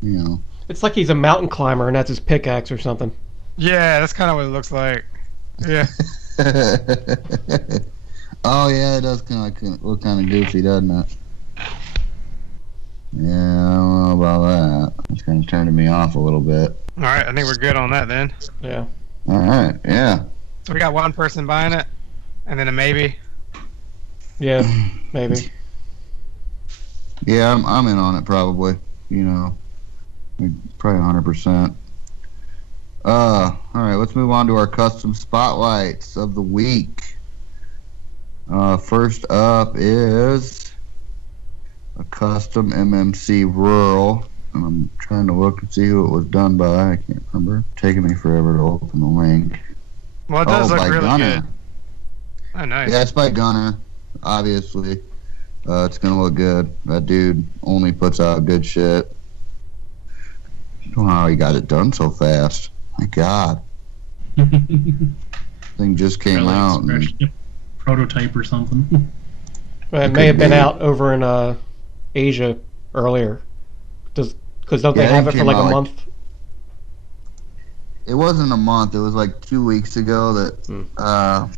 You know. It's like he's a mountain climber and that's his pickaxe or something. Yeah, that's kind of what it looks like. Yeah. Oh yeah, it does look kind of goofy, doesn't it? Yeah, I don't know about that. It's kind of turning me off a little bit. All right, I think we're good on that then. Yeah. All right, yeah. So we got one person buying it, and then a maybe. Yeah, maybe. Yeah, I'm in on it probably. You know, probably 100%. All right, let's move on to our custom spotlights of the week. First up is a custom MMC rural, and I'm trying to look and see who it was done by. I can't remember. It's taking me forever to open the link. Well, it does look by really Gunner. good. Oh, nice. Yeah, it's by Gunner, obviously. It's gonna look good. That dude only puts out good shit. I don't know how he got it done so fast. My God. Thing just came out. And Prototype or something. It may have been out over in Asia earlier. Because don't they have it for like a month? It wasn't a month. It was like 2 weeks ago that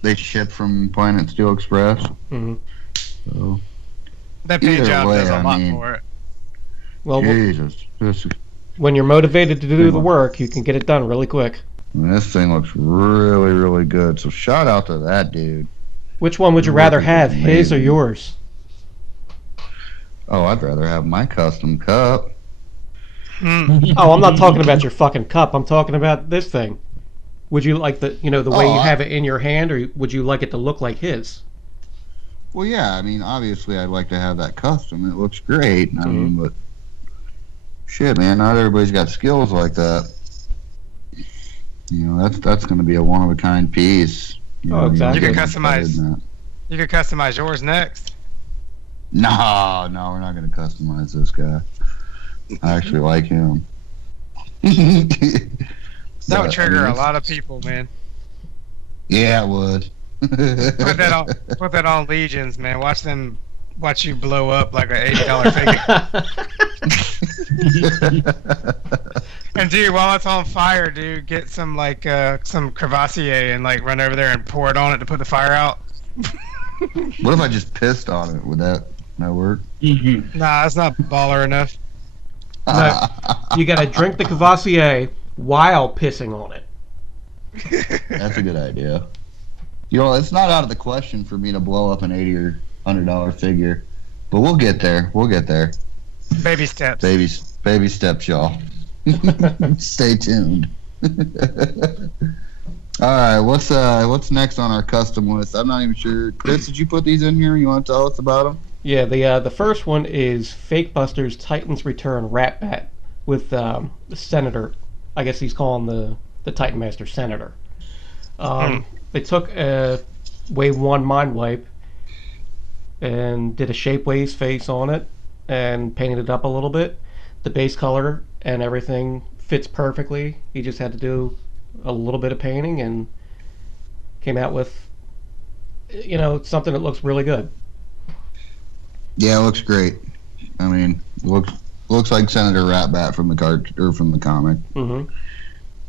they shipped from Planet Steel Express. Mm-hmm. So, That paint job does a lot for it. Well, Jesus. when you're motivated to do the work, you can get it done really quick. This thing looks really, really good. So shout out to that dude. Which one would you rather have, his or yours? Oh, I'd rather have my custom cup. Oh, I'm not talking about your fucking cup. I'm talking about this thing. Would you like the way you have it in your hand, or would you like it to look like his? Well, yeah. I mean, obviously, I'd like to have that custom. It looks great. I mean, but shit, man, not everybody's got skills like that. You know, that's going to be a one of a kind piece. You Oh, know, exactly. You can guys are better customize. than that. You could customize yours next. No, we're not going to customize this guy. I actually like him. That would But, trigger I mean, a lot of people, man. Yeah, it would. Put that on Legions, man. Watch you blow up like a $80 figure. And dude, while it's on fire, dude, get some some Crevassier and like run over there and pour it on it to put the fire out. What if I just pissed on it? Would that work? Mhm. Nah, that's not baller enough. No, you gotta drink the Cavassier while pissing on it. That's a good idea. You know, it's not out of the question for me to blow up an $80 or $100 figure, but we'll get there. We'll get there. Baby steps. Baby steps, y'all. Stay tuned. All right, what's next on our custom list? I'm not even sure. Chris, did you put these in here? You want to tell us about them? Yeah, the first one is Fake Busters Titans Return Rat Bat with the Senator. I guess he's calling the Titan Master Senator. They took a Wave 1 Mind Wipe and did a Shapeways face on it and painted it up a little bit. The base color and everything fits perfectly. He just had to do a little bit of painting and came out with, something that looks really good. Yeah, it looks great. I mean, looks like Senator Ratbat from the card or from the comic. Mm-hmm.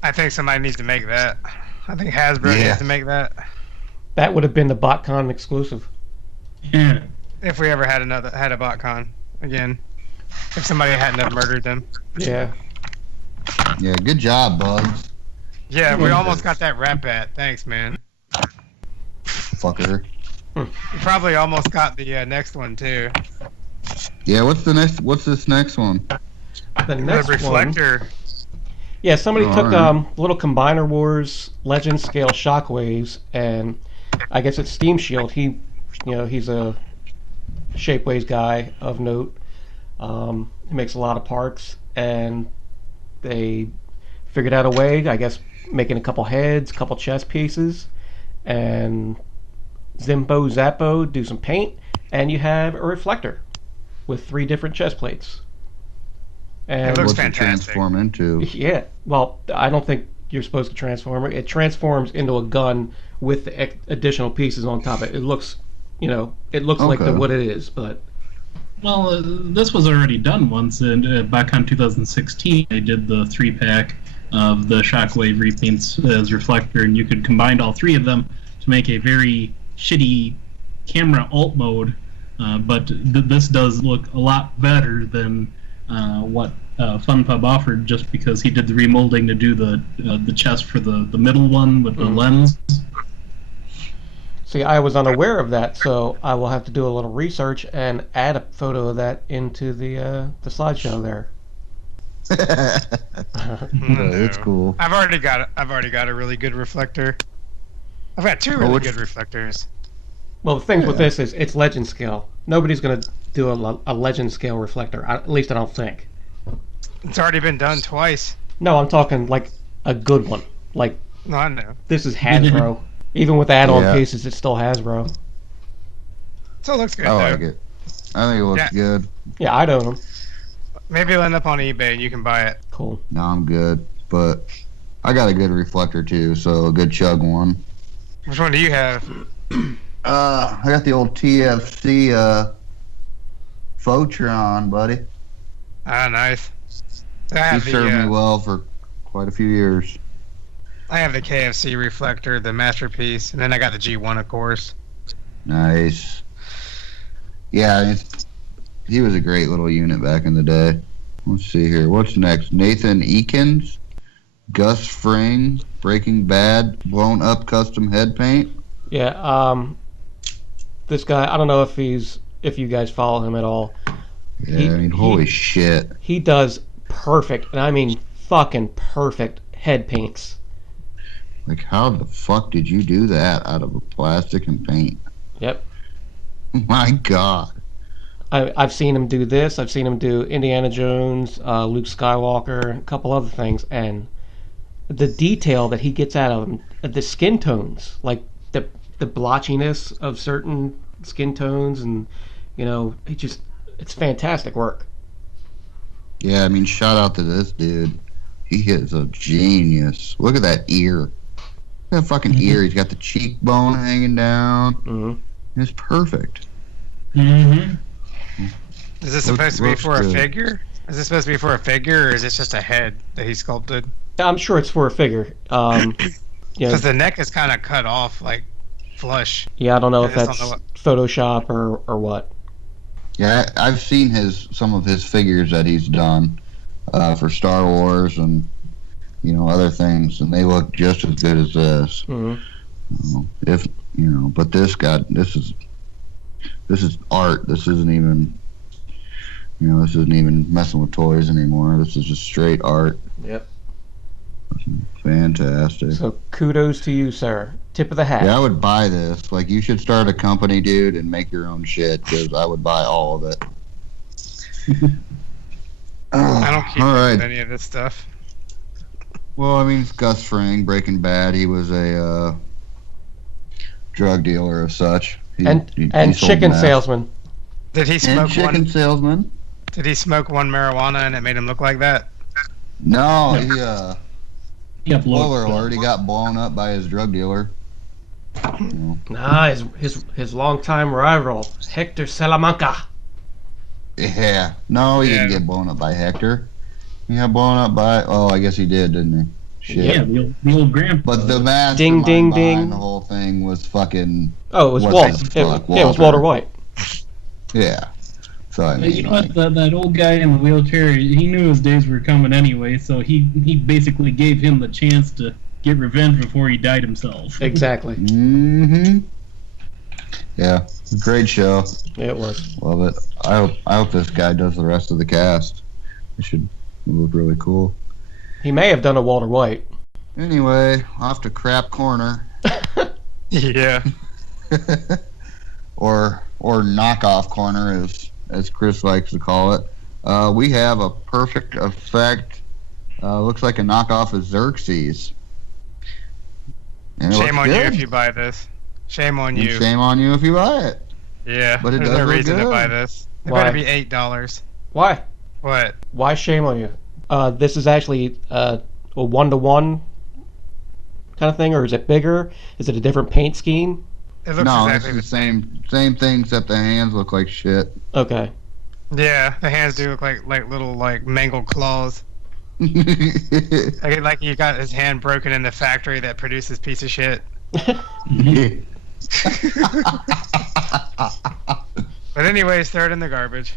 I think somebody needs to make that. I think Hasbro needs to make that. That would have been the BotCon exclusive. Yeah. If we ever had a BotCon again. If somebody hadn't have murdered them. Yeah. Yeah, good job, Bugs. Yeah, we almost got that Rat Bat. Thanks, man. Fucker. You probably almost got the next one too. Yeah, what's this next one? The next The Reflector. Yeah, somebody Oh, took alright. little Combiner Wars Legend scale Shockwaves, and I guess it's Steam Shield. He's a Shapeways guy of note. He makes a lot of parts, and they figured out a way, I guess, making a couple heads, a couple chest pieces, and Zimbo Zappo do some paint, and you have a reflector with 3 different chest plates. And It looks What's it fantastic. transform into? yeah, well, I don't think you're supposed to transform it. It transforms into a gun with the additional pieces on top of it. It looks, like Okay. what it is, but Well, this was already done once, and back on 2016, they did the 3-pack of the Shockwave repaints as Reflector, and you could combine all 3 of them to make a very shitty camera alt mode. But this does look a lot better than what FunPub offered, just because he did the remolding to do the chest for the middle one with the lens. see, I was unaware of that, so I will have to do a little research and add a photo of that into the slideshow there. It's cool. I've already got a really good reflector. I've got 2 really good reflectors. Well, the thing with this is it's legend scale. Nobody's going to do a legend scale reflector. At least I don't think. It's already been done twice. No, I'm talking like a good one. Like, No, I know. this is Hasbro. Even with add-on Yeah. pieces, it's still Hasbro. So it looks good I though. like it. I think it looks Yeah. good. Yeah, I'd own them. Maybe it'll end up on eBay and you can buy it. Cool. No, I'm good. But I got a good reflector too, so a good chug one. Which one do you have? I got the old TFC Photron, buddy. Ah, nice. I He have served me the well for quite a few years. I have the KFC reflector, the masterpiece, and then I got the G1, of course. Nice. Yeah, he was a great little unit back in the day. Let's see here. What's next? Nathan Eakins, Gus Fring, Breaking Bad, blown up custom head paint. Yeah, this guy, I don't know if you guys follow him at all. Yeah, I mean, holy shit. He does perfect, and I mean fucking perfect head paints. Like, how the fuck did you do that out of a plastic and paint? Yep. My God. I've seen him do this. I've seen him do Indiana Jones, Luke Skywalker, a couple other things, and the detail that he gets out of him, the skin tones, like the blotchiness of certain skin tones, and it's fantastic work. Yeah, I mean, shout out to this dude. He is a genius. Look at that ear. That fucking ear. He's got the cheekbone hanging down. Mm-hmm. It's perfect. Mm-hmm. Is this supposed to be for a figure? Is this supposed to be for a figure, or is this just a head that he sculpted? I'm sure it's for a figure. Because the neck is kind of cut off, like flush. Yeah, I don't know if that's Photoshop or what. Yeah, I've seen some of his figures that he's done for Star Wars and other things, and they look just as good as this. Mm-hmm. But this is art. This isn't even messing with toys anymore. This is just straight art. Yep. Fantastic. So kudos to you, sir. Tip of the hat. Yeah, I would buy this. Like, you should start a company, dude, and make your own shit, because I would buy all of it. I don't keep all right. any of this stuff. Well, I mean, Gus Fring, Breaking Bad, he was a drug dealer of such. He sold chicken meth. salesman. Did he smoke chicken salesman? Did he smoke one marijuana and it made him look like that? No, He spoiler alert, he got blown up by his drug dealer. Nah, his longtime rival, Hector Salamanca. Yeah. No, he didn't get blown up by Hector. He got blown up by... Oh, I guess he did, didn't he? Shit. Yeah, the old grandpa. But the mastermind Ding, ding, ding. behind the whole thing was fucking... Oh, it was Walter. It was Walter White. Yeah. So, I mean, You know what? That old guy in the wheelchair, he knew his days were coming anyway, so he basically gave him the chance to get revenge before he died himself. Exactly. Mm-hmm. Yeah. Great show. It was. Love it. I hope this guy does the rest of the cast. It should look really cool. He may have done a Walter White. Anyway, off to crap corner. Yeah. or knockoff corner, as Chris likes to call it. We have a perfect effect. Looks like a knockoff of Xerxes. Shame on you if you buy this. Shame on you. Shame on you if you buy it. Yeah, but there's no reason to buy this. It Why? better be $8. Why? What? Why shame on you? This is actually a 1-to-1 kind of thing, or is it bigger? Is it a different paint scheme? It looks No, exactly it's the same thing, except the hands look like shit. Okay. Yeah, the hands do look like little mangled claws. Like he got his hand broken in the factory that produces piece of shit. But anyways, throw it in the garbage.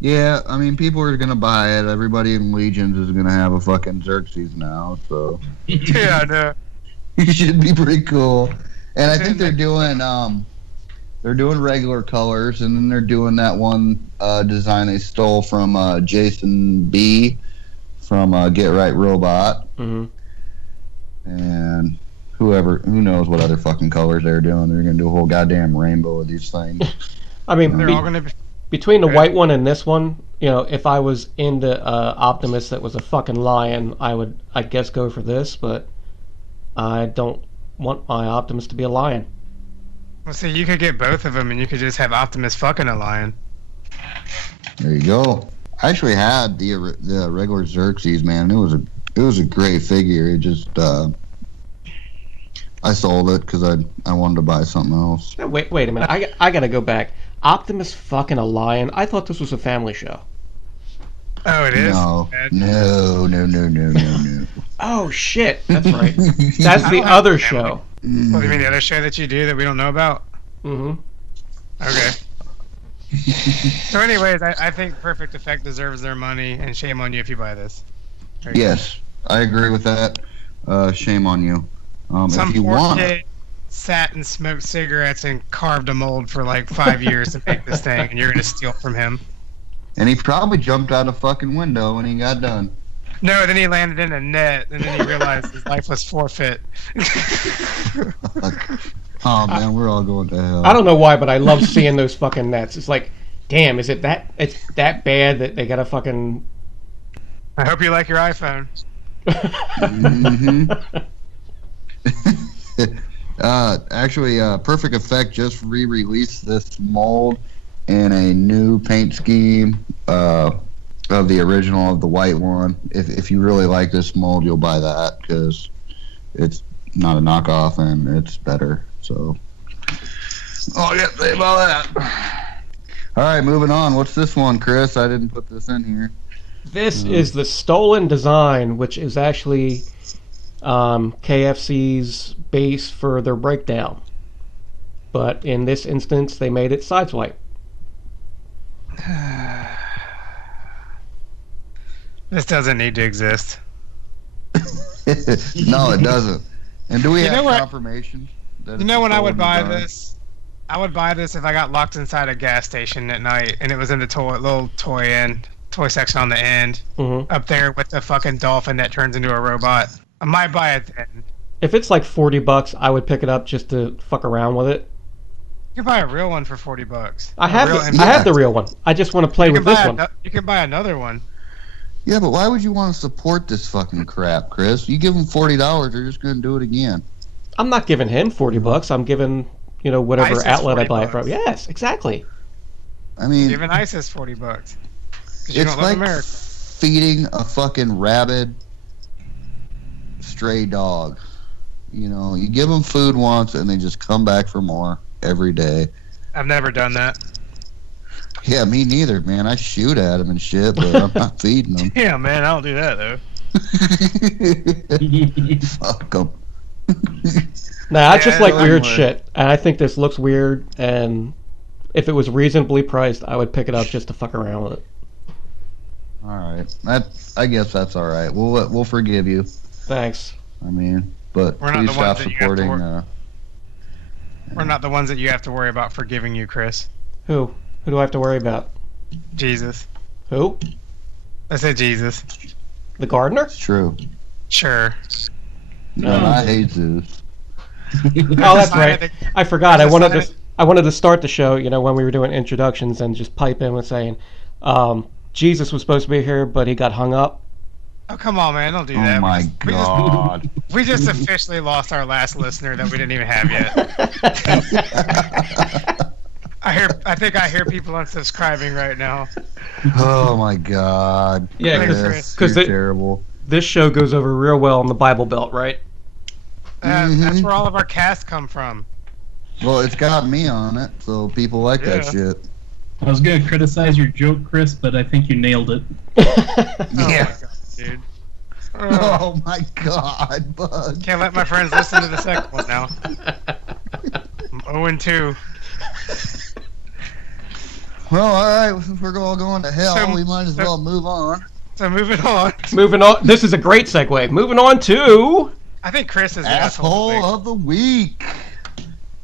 Yeah, I mean, people are gonna buy it. Everybody in Legions is gonna have a fucking Xerxes now, so Yeah, I know. it should be pretty cool. And I think they're doing regular colors, and then they're doing that one design they stole from Jason B from Get Right Robot. Mm-hmm. And who knows what other fucking colors they're doing. They're gonna do a whole goddamn rainbow of these things. I mean, They're all gonna be... between the white one and this one, if I was into Optimus that was a fucking lion, I guess go for this, but I don't want my Optimus to be a lion. Well, see, you could get both of them, and you could just have Optimus fucking a lion. There you go. I actually had the regular Xerxes, man. It was a great figure. It just I sold it because I wanted to buy something else. Wait a minute. I gotta go back. Optimus fucking a lion? I thought this was a family show. Oh, it is? No. Oh, shit. That's right. That's the other show. What do you mean, the other show that you do that we don't know about? Mm-hmm. Okay. So anyways, I think Perfect Effect deserves their money, and shame on you if you buy this. Yes, I agree with that. Shame on you. Some if you poor want kid sat and smoked cigarettes and carved a mold for 5 years to make this thing, and you're gonna steal from him. And he probably jumped out a fucking window when he got done. No, then he landed in a net, and then he realized his life was forfeit. Oh man, we're all going to hell. I don't know why, but I love seeing those fucking nets. It's like, damn, is it that? It's that bad that they gotta fucking. I hope you like your iPhone. Mm-hmm. Actually, Perfect Effect just re-released this mold in a new paint scheme of the original of the white one. If you really like this mold, you'll buy that because it's not a knockoff and it's better. So, all I got to say about that. All right, moving on. What's this one, Chris? I didn't put this in here. This is the stolen design, which is actually KFC's base for their breakdown. But in this instance, they made it sideswipe. This doesn't need to exist. No, it doesn't. And do we You have know what? confirmation? That You it's know a when I would stolen buy design? this? I would buy this if I got locked inside a gas station at night and it was in the little toy section on the end, Mm-hmm. up there with the fucking dolphin that turns into a robot. I might buy it then. If it's like $40, I would pick it up just to fuck around with it. You can buy a real one for $40. I have real, I have the real one. I just want to play with this one. You can buy another one. Yeah, but why would you want to support this fucking crap, Chris? You give them $40, they're just going to do it again. I'm not giving him $40. I'm giving whatever ISIS outlet I $40. buy it from. Yes, exactly. I mean, Even ISIS $40. 'Cause you it's don't love like America. feeding a fucking rabid stray dog. You know, you give them food once and they just come back for more every day. I've never done that. Yeah, me neither, man. I shoot at them and shit, but I'm not feeding them. Yeah, man, I don't do that though. Fuck them. Nah, I just Yeah, like no, weird I'm shit, and I think this looks weird. And if it was reasonably priced, I would pick it up just to fuck around with it. All right, I guess that's all right. We'll forgive you. Thanks. I mean, but We're not please the stop ones that you have to supporting. We're not the ones that you have to worry about forgiving you, Chris. Who? Who do I have to worry about? Jesus. Who? I said Jesus. The gardener? It's true. Sure. No, not Jesus. Oh, that's right. I forgot. I There's a wanted to. sign- I wanted to start the show, when we were doing introductions, and just pipe in with saying, Jesus was supposed to be here, but he got hung up. Oh, come on, man. Don't do Oh that. my god. We just officially lost our last listener that we didn't even have yet. I think I hear people unsubscribing right now. Oh my god. Yeah, Chris, 'cause you're they- terrible. This show goes over real well on the Bible Belt, right? That's where all of our casts come from. Well, it's got me on it, so people like that Yeah. shit. I was gonna criticize your joke, Chris, but I think you nailed it. Oh my Yeah. God, dude. Oh, Oh my god, Bug. can't let my friends listen to the second one now. I'm 0-2. Well, alright, since we're all going to hell, So- we might as well move on. So moving on. Moving on. This is a great segue. Moving on to. I think Chris is the Asshole of the week.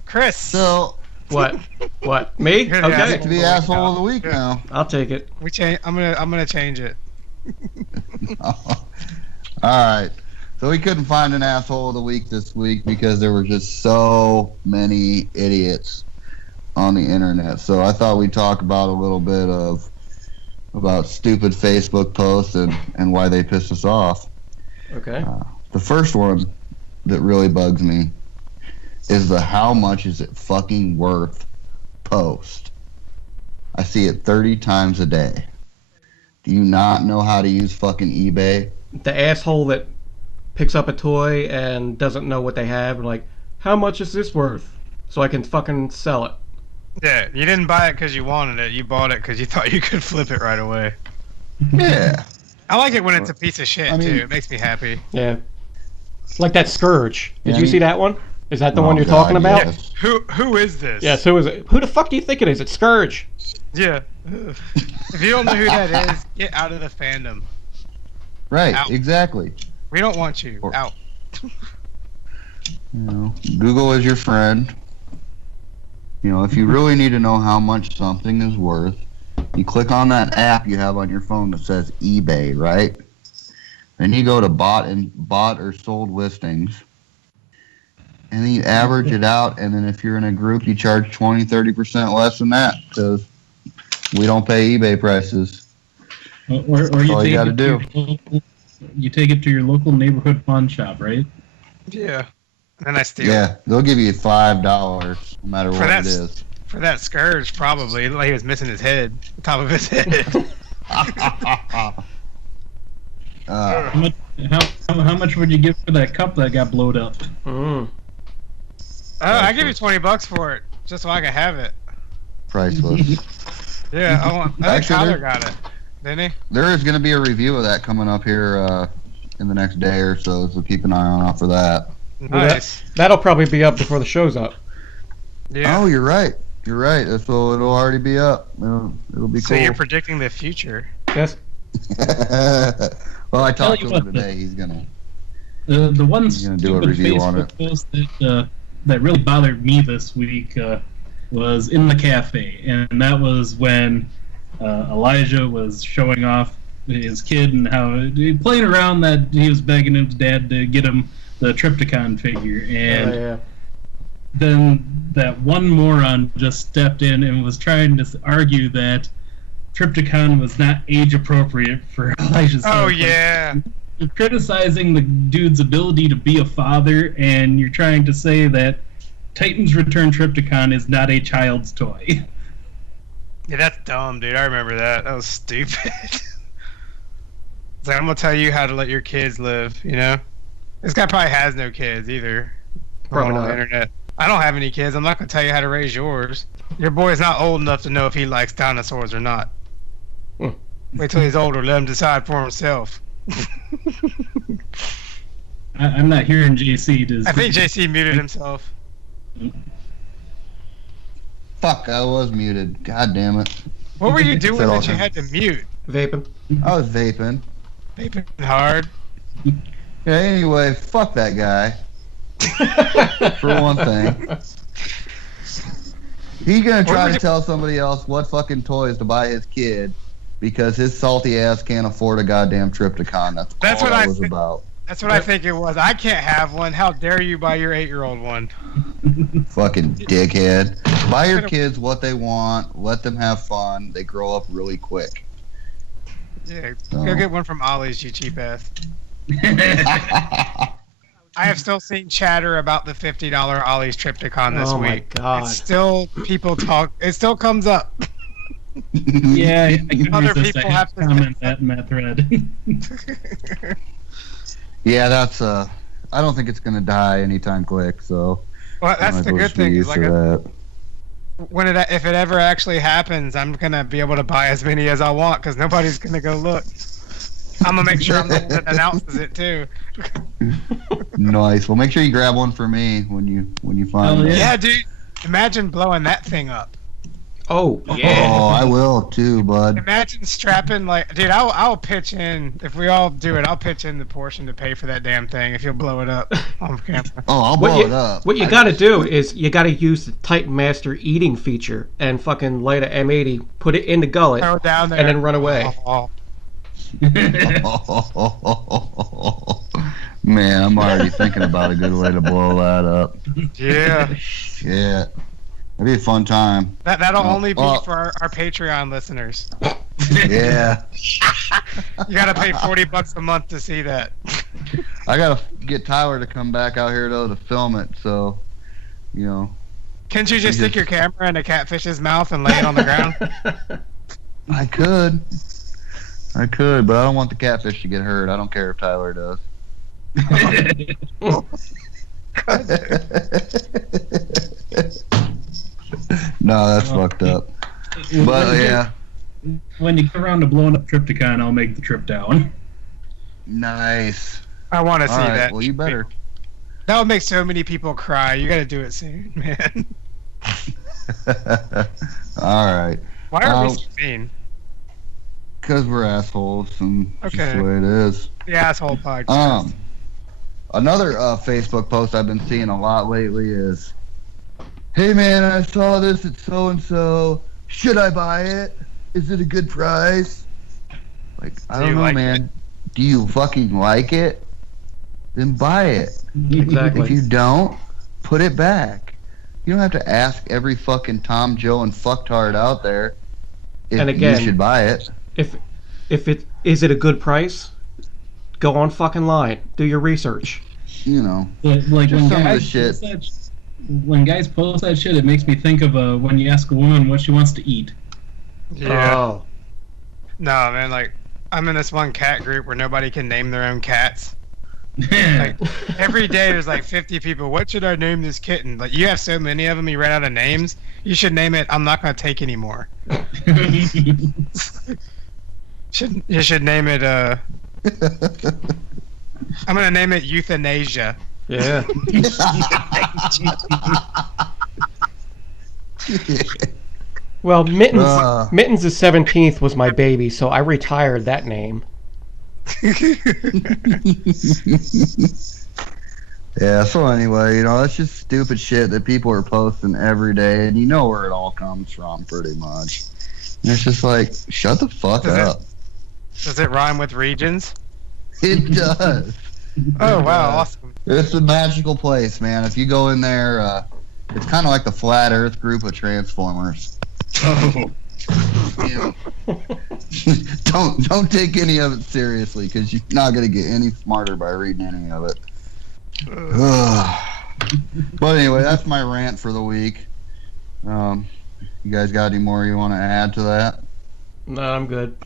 Chris. So, What? What? Me? You're the I Okay. get to be Asshole asshole of the week Yeah. now. I'll take it. I'm gonna change it. Alright. So we couldn't find an asshole of the week this week because there were just so many idiots on the internet. So I thought we'd talk about a little bit about stupid Facebook posts and why they piss us off. Okay. The first one that really bugs me is the how much is it fucking worth post. I see it 30 times a day. Do you not know how to use fucking eBay? The asshole that picks up a toy and doesn't know what they have, and like, how much is this worth? So I can fucking sell it. Yeah, you didn't buy it because you wanted it. You bought it because you thought you could flip it right away. Yeah. I like it when it's a piece of shit I mean- too. It makes me happy. Yeah. Like that Scourge. Did Yeah, I you mean- see that one? Is that the Oh, one you're God, talking about? yes. Who is this? Yes, who is it? Who the fuck do you think it is? It's Scourge. Yeah. If you don't know who that is, get out of the fandom. Right, Out. exactly. We don't want you. Or- Out. You know, Google is your friend. You know, if you really need to know how much something is worth, you click on that app you have on your phone that says eBay, right? and you go to bought or sold listings, and then you average it out, and then if you're in a group, you charge 20-30% less than that because we don't pay eBay prices. Or That's you all you take got to it do. you take it to your local neighborhood pawn shop, right? Yeah. And then I steal it. Yeah, they'll give you $5 no matter what it is. For that scourge, probably. It looked like he was missing his head. The top of his head. How much would you give for that cup that got blowed up? I give you $20 for it, just so I can have it. Priceless. Yeah, I think Actually, Tyler got it, didn't he? There is going to be a review of that coming up here in the next day or so keep an eye on out for that. Nice. That'll probably be up before the show's up. Yeah. Oh, you're right. You're right. So it'll already be up. It'll be cool. So you're predicting the future. Yes. Well, I talked you to him what, today. He's gonna. The one He's gonna do a stupid review on Facebook it. post that really bothered me this week was in the cafe, and that was when Elijah was showing off his kid and how playing around that he was begging his dad to get him the Triptychon figure, and then that one moron just stepped in and was trying to argue that Triptychon was not age appropriate for Elijah's son. Oh, yeah. You're criticizing the dude's ability to be a father, and you're trying to say that Titan's Return Triptychon is not a child's toy. Yeah, that's dumb, dude. I remember that. That was stupid. It's like, I'm gonna tell you how to let your kids live, you know? This guy probably has no kids either. Probably on not. the internet. I don't have any kids. I'm not gonna tell you how to raise yours. Your boy's not old enough to know if he likes dinosaurs or not. Wait till he's older. Let him decide for himself. I'm not hearing JC. I think JC muted himself. Fuck! I was muted. God damn it! What were you doing Said all that you time. had to mute? Vaping. I was vaping. Vaping hard. Yeah. Anyway, fuck that guy. For one thing, he's gonna try to tell somebody else what fucking toys to buy his kid because his salty ass can't afford a goddamn Triptychon. That's all what that I was thi- about. That's what I think it was. I can't have one. How dare you buy your 8-year-old one? Fucking dickhead. Buy your kids what they want. Let them have fun. They grow up really quick. Yeah, So. go get one from Ollie's, you cheap ass. I have still seen chatter about the $50 Ollie's Triptychon this Oh my week. God. It's still people talk. It still comes up. Yeah, I couldn't Other resist. people I have have to to comment that in that thread. Yeah, that's I don't think it's gonna die anytime quick. So Well, that's the good thing. Is Like like that. if it ever actually happens, I'm gonna be able to buy as many as I want because nobody's gonna go look. I'm gonna make sure I'm the one that announces it too. Nice. Well, make sure you grab one for me when you find Oh, it. Yeah, dude. Imagine blowing that thing up. Oh, yeah. Oh, I will too, bud. Imagine strapping dude. I'll pitch in if we all do it. I'll pitch in the portion to pay for that damn thing if you'll blow it up on camera. Oh, I'll What blow you, it up. what you gotta do is you gotta use the Titan Master eating feature and fucking light a M80, put it in the gullet, Throw it down there and then run away. Oh, Man, I'm already thinking about a good way to blow that up. yeah. Shit. That'd be a fun time. That'll only be Well- for our Patreon listeners. Yeah. You gotta pay $40 a month to see that. I gotta get Tyler to come back out here though to film it, so Can't you just stick your camera in a catfish's mouth and lay it on the ground? I could, but I don't want the catfish to get hurt. I don't care if Tyler does. No, that's fucked up. But yeah, When you get around to blowing up Triptychon, I'll make the trip down. nice. I want to see All right, that. well you better. That would make so many people cry. You gotta do it soon, man. All right, Why are we so mean? because we're assholes and that's just Okay. the way it is. The asshole podcast. Another Facebook post I've been seeing a lot lately is, "Hey man, I saw this at so and so. Should I buy it? Is it a good price?" Like, I Do don't you know, like man. Do you fucking like it? Then buy it. Exactly. If you don't, put it back. You don't have to ask every fucking Tom, Joe, and fucktard out there if And again, you should buy it. If it is it a good price? Go on fucking line. Do your research. You know, Like just when some of the guys shit. when guys post that shit, it makes me think of when you ask a woman what she wants to eat. Yeah. Oh. No, man, like, I'm in this one cat group where nobody can name their own cats. Like, every day there's like 50 people. What should I name this kitten? Like, you have so many of them, you ran out of names. You should name it, I'm not going to take anymore. You should name it, I'm going to name it Euthanasia. Yeah. Well, Mittens' 17th was my baby, so I retired that name. Yeah, so anyway, that's just stupid shit that people are posting every day, and you know where it all comes from, pretty much. And it's just like, shut the fuck up. Does it rhyme with regions? It does. Oh, wow, awesome. It's a magical place, man. If you go in there, it's kind of like the Flat Earth group of Transformers. Oh. Yeah. Don't take any of it seriously, because you're not going to get any smarter by reading any of it. But anyway, that's my rant for the week. You guys got any more you want to add to that? No, I'm good.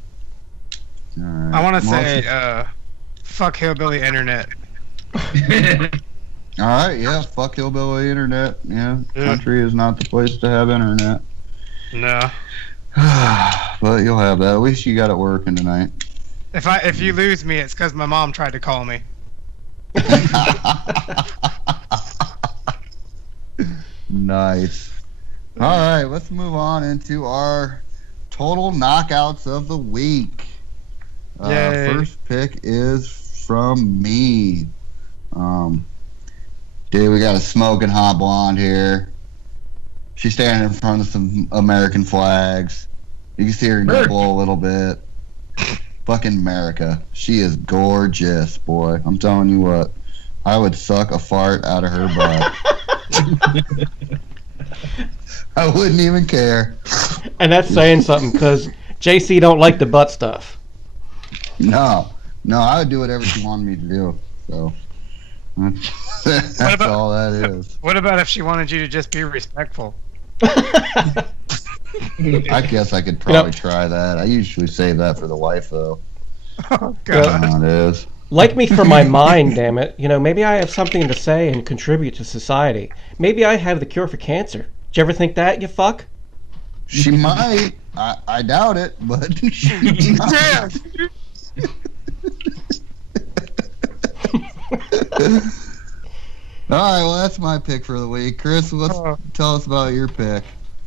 All right. I want to say, fuck hillbilly internet. All right, yeah, fuck hillbilly internet. Yeah, country is not the place to have internet. No. But you'll have that. At least you got it working tonight. If you lose me, it's because my mom tried to call me. Nice. All right, let's move on into our total knockouts of the week. Yay. First pick is from me. Dude, we got a smoking hot blonde here. She's standing in front of some American flags. You can see her nipple a little bit. Fucking America. She is gorgeous, boy. I'm telling you what. I would suck a fart out of her butt. I wouldn't even care. And that's saying something, because JC don't like the butt stuff. No, I would do whatever she wanted me to do. So that's all that is. What about if she wanted you to just be respectful? I guess I could probably try that. I usually save that for the wife, though. Oh, God. It is. Like me for my mind, damn it. Maybe I have something to say and contribute to society. Maybe I have the cure for cancer. Did you ever think that, you fuck? She might. I doubt it, but she might. All right, well, that's my pick for the week. Chris, tell us about your pick.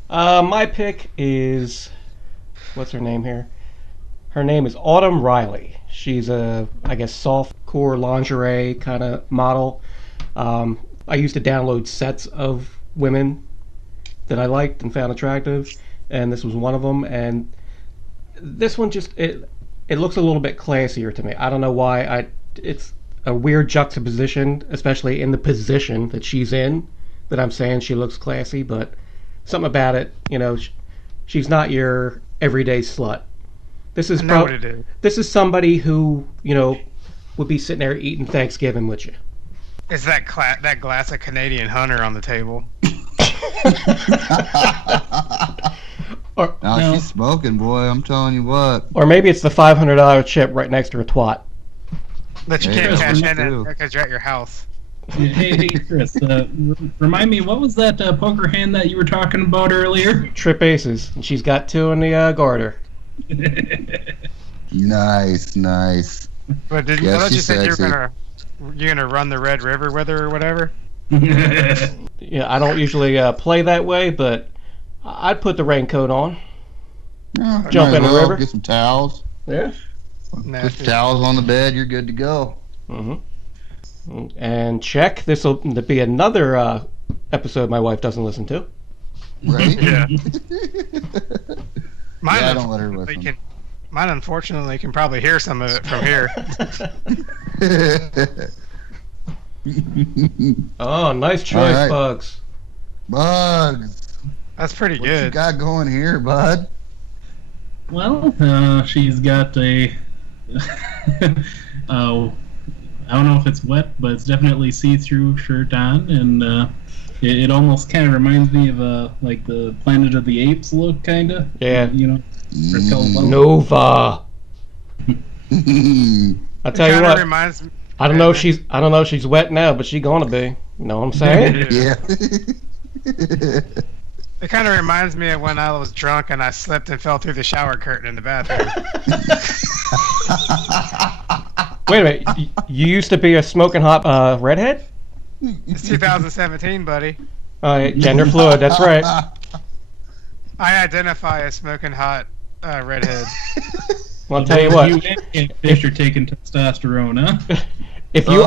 My pick is... What's her name here? Her name is Autumn Riley. She's a, I guess, soft-core lingerie kind of model. I used to download sets of women that I liked and found attractive, and this was one of them. And this one just, it looks a little bit classier to me. I don't know why. It's a weird juxtaposition, especially in the position that she's in, that I'm saying she looks classy, but something about it, she's not your everyday slut. This is this is somebody who, would be sitting there eating Thanksgiving with you. Is that glass of Canadian Hunter on the table? Now she's smoking, boy. I'm telling you what. Or maybe it's the $500 chip right next to her twat. That you can't cash in because you're at your house. Hey, Chris, remind me, what was that poker hand that you were talking about earlier? Trip aces, and she's got 2 in the garter. Nice. But I thought you said you're gonna run the Red River with her or whatever. Yeah, I don't usually play that way, but I'd put the raincoat on. Yeah, Jump in the river. Get some towels. Yeah. Put the towels on the bed. You're good to go. Mm-hmm. And check. This will be another episode my wife doesn't listen to. Right? Yeah. Mine I don't let her listen. Mine, unfortunately, can probably hear some of it from here. Oh, nice choice, All right. Bugs. Bugs. That's pretty What you good. got going here, bud? Well, she's got a. I don't know if it's wet, but it's definitely see-through shirt on, and it almost kind of reminds me of like the Planet of the Apes look, kind of. Yeah. You know. Nova. I'll tell you Kinda what. reminds me. I don't know if she's wet now, but she gonna be. You know what I'm saying? Yeah. It kind of reminds me of when I was drunk and I slipped and fell through the shower curtain in the bathroom. Wait a minute. You used to be a smoking hot redhead? It's 2017, buddy. Gender fluid. That's right. I identify as smoking hot redhead. Well, I'll tell you what. You and Fish are taking testosterone, huh? If you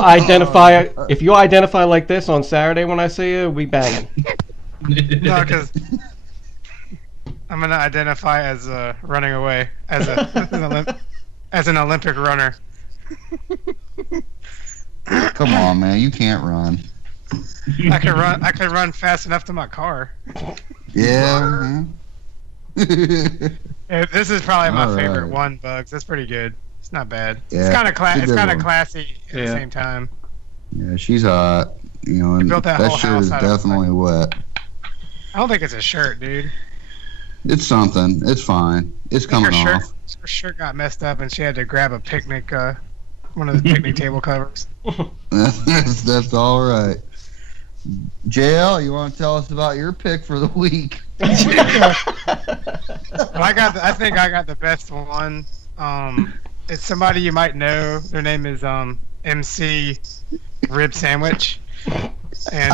identify like this on Saturday when I see you, we banging. No, because I'm gonna identify as running away as an Olympic runner. Come on, man. You can't run. I could run fast enough to my car. Yeah. This is probably my All favorite right. one, Bugs. That's pretty good. It's not bad. Yeah, It's kind of it's a good one. classy at the Yeah. same time. Yeah, she's hot. You know, and built that that whole shirt house is out of definitely wet. I don't think it's a shirt, dude. It's something. It's fine. It's I think coming off. her shirt got messed up, and she had to grab a picnic, one of the picnic table covers. That's all right. JL, you want to tell us about your pick for the week? Well, I think I got the best one. It's somebody you might know. Their name is MC Rib Sandwich, and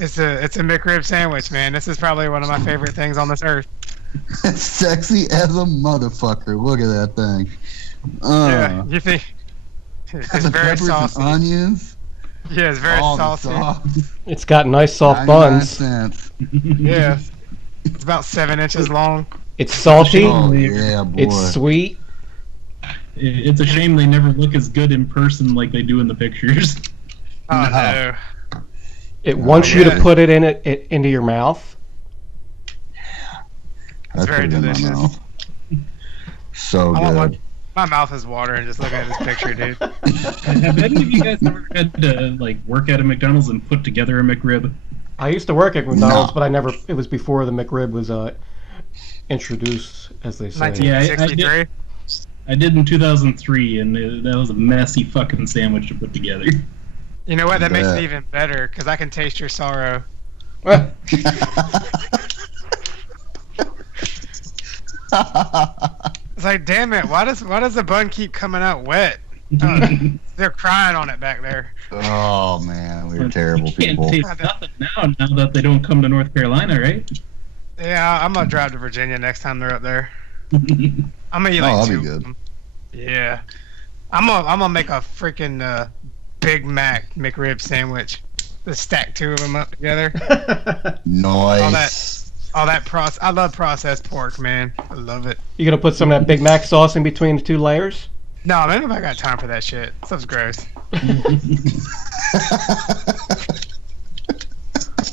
it's a McRib sandwich, man. This is probably one of my favorite things on this earth. It's sexy as a motherfucker. Look at that thing. Yeah, you think Got it's the very peppers saucy. and onions. Yeah, it's very all the saucy. sauce. It's got nice soft 99 buns. cents. Yeah, it's about 7 inches long. It's salty. Oh, yeah, boy. It's sweet. It's a shame they never look as good in person like they do in the pictures. Oh No. no. It wants you to yeah. put it into your mouth. I It's very put it in my delicious. mouth. So I want good. My mouth is watering just looking at this picture, dude. Have any of you guys ever had to like work at a McDonald's and put together a McRib? I used to work at McDonald's, No. but I never. It was before the McRib was introduced, as they say. Yeah, 1963. I did in 2003, and that was a messy fucking sandwich to put together. You know what? That makes Bet. it even better because I can taste your sorrow. It's like, damn it! Why does the bun keep coming out wet? They're crying on it back there. Oh man, we're terrible You can't people. taste nothing now that they don't come to North Carolina, right? Yeah, I'm gonna drive to Virginia next time they're up there. I'm gonna eat like that'd two be of good. them. Yeah, I'm gonna make a freaking Big Mac McRib sandwich. Just stack two of them up together. Nice. All that I love processed pork, man. I love it. You gonna put some of that Big Mac sauce in between the two layers? No, man, I got time for that shit. Stuff's gross.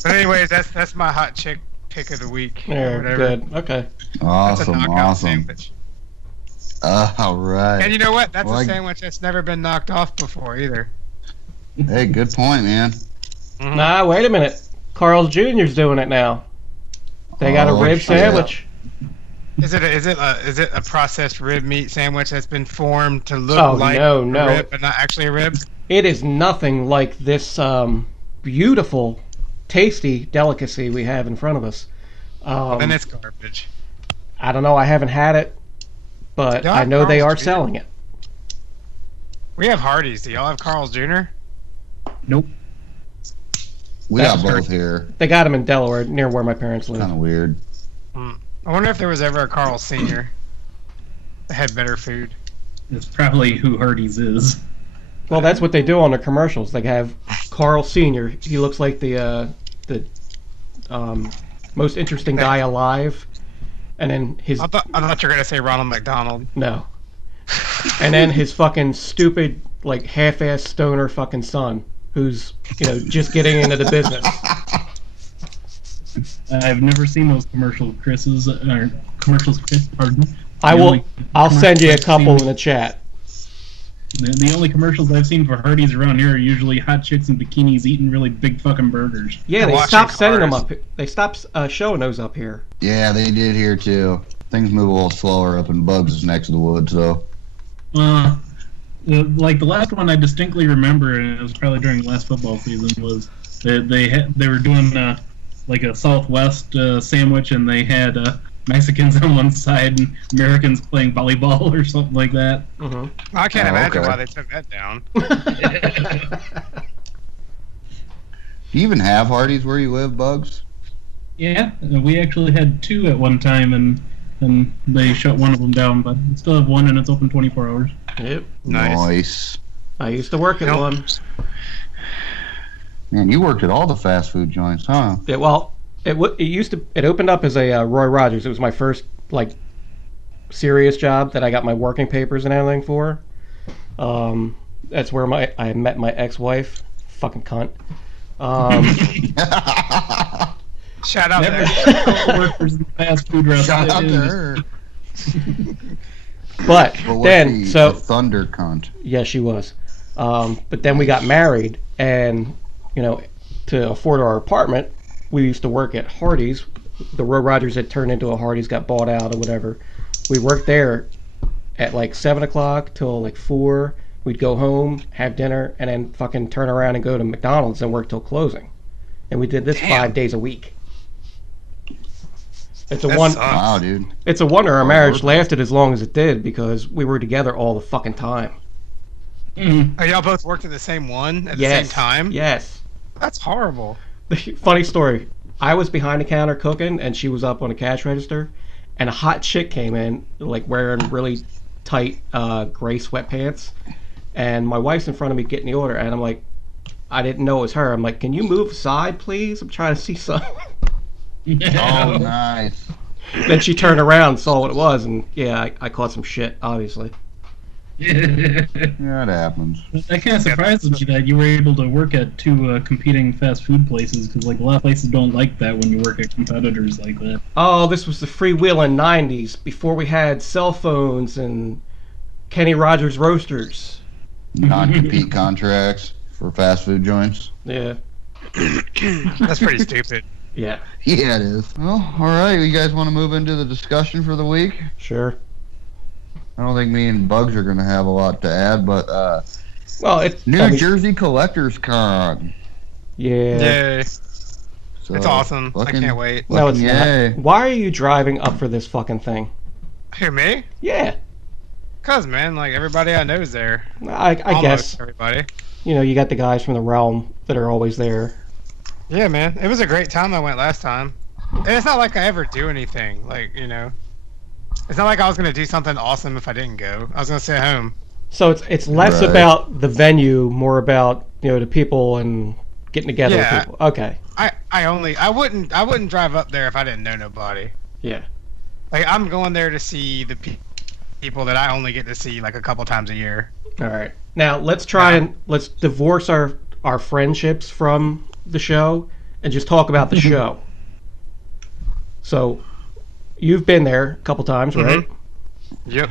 But anyways, that's my hot chick pick of the week. or Yeah, whatever. good. Okay. That's a Awesome, knockout awesome. sandwich. All right. And you know what? That's Well, a sandwich that's never been knocked off before either. Hey, good point, man. Mhm. Nah, wait a minute. Carl's Jr.'s doing it now. They got a Oh, rib shit. sandwich. Is it a processed rib meat sandwich that's been formed to look Oh, like no, a no. rib, but not actually a rib? It is nothing like this beautiful, tasty delicacy we have in front of us. Then it's garbage. I don't know. I haven't had it, but Y'all I have know they Carl's are Jr.? selling it. We have Hardee's. Do y'all have Carl's Jr.? Nope. We That's got both here. They got them in Delaware, near where my parents live. Kind of weird. I wonder if there was ever a Carl's Sr. that had better food. It's probably who Hardee's is. Well, that's what they do on their commercials. They have Carl Sr. He looks like the most interesting guy alive, And then his I thought you were gonna say Ronald McDonald. no. And then his fucking stupid, like half-ass stoner fucking son, who's just getting into the business. I've never seen those commercials, Chris. Pardon. I'll send you a couple in the chat. The only commercials I've seen for Hardee's around here are usually hot chicks in bikinis eating really big fucking burgers. Yeah, they stopped sending them up. They stopped showing those up here. Yeah, they did here too. Things move a little slower up in Bugs' neck of the woods, though. Like the last one I distinctly remember, and it was probably during the last football season, was they were doing like a Southwest sandwich, and they had Mexicans on one side and Americans playing volleyball or something like that. Mm-hmm. I can't imagine why they took that down. Do you even have Hardee's where you live, Bugs? Yeah, we actually had two at one time, and they shut one of them down, but we still have one, and it's open 24 hours. Yep. Nice. I used to work at one. Man, you worked at all the fast food joints, huh? Yeah, well, it opened up as a Roy Rogers. It was my first like serious job that I got my working papers and everything for. That's where I met my ex-wife. Fucking cunt. Shout out there. Workers in the fast food restaurant. Shout out to her. But then, the thunder cunt. Yeah, she was. But then we got married, and to afford our apartment, we used to work at Hardee's. The Roy Rogers had turned into a Hardee's, got bought out or whatever. We worked there at like 7 o'clock till like 4. We'd go home, have dinner, and then fucking turn around and go to McDonald's and work till closing. And we did this 5 days a week. Wow, dude. It's a wonder our marriage lasted as long as it did, because we were together all the fucking time. Mm-hmm. Oh, y'all both worked at the same one at the Yes. same time? Yes. That's horrible. Funny story. I was behind the counter cooking, and she was up on the cash register, and a hot chick came in, like wearing really tight gray sweatpants, and my wife's in front of me getting the order, and I'm like, I didn't know it was her. I'm like, can you move aside, please? I'm trying to see something. Oh, nice. Then she turned around and saw what it was, and yeah, I caught some shit, obviously. That happens. That kind of surprises me that you were able to work at two competing fast food places, because like a lot of places don't like that when you work at competitors like that. Oh, this was the freewheeling 90s, before we had cell phones and Kenny Rogers roasters. Non-compete contracts for fast food joints. Yeah. That's pretty stupid. Yeah. Yeah, it is. Well, all right. You guys want to move into the discussion for the week? Sure. I don't think me and Bugs are going to have a lot to add, but Well, it's New Jersey Collectors Con. Yeah. Yay. So, It's awesome. I can't wait. No, it's Yay. not. Why are you driving up for this fucking thing? Who, me? Yeah. Cause, man, like, everybody I know is there. I Almost guess. everybody. You got the guys from the realm that are always there. Yeah, man. It was a great time I went last time. And it's not like I ever do anything. Like, it's not like I was going to do something awesome if I didn't go. I was going to stay home. So it's less Right. about the venue, more about, the people and getting together Yeah. with people. Okay. I wouldn't drive up there if I didn't know nobody. Yeah. Like, I'm going there to see the people that I only get to see like a couple times a year. All right. Now let's try and let's divorce our friendships from the show and just talk about the show. So, you've been there a couple times, right? Yep.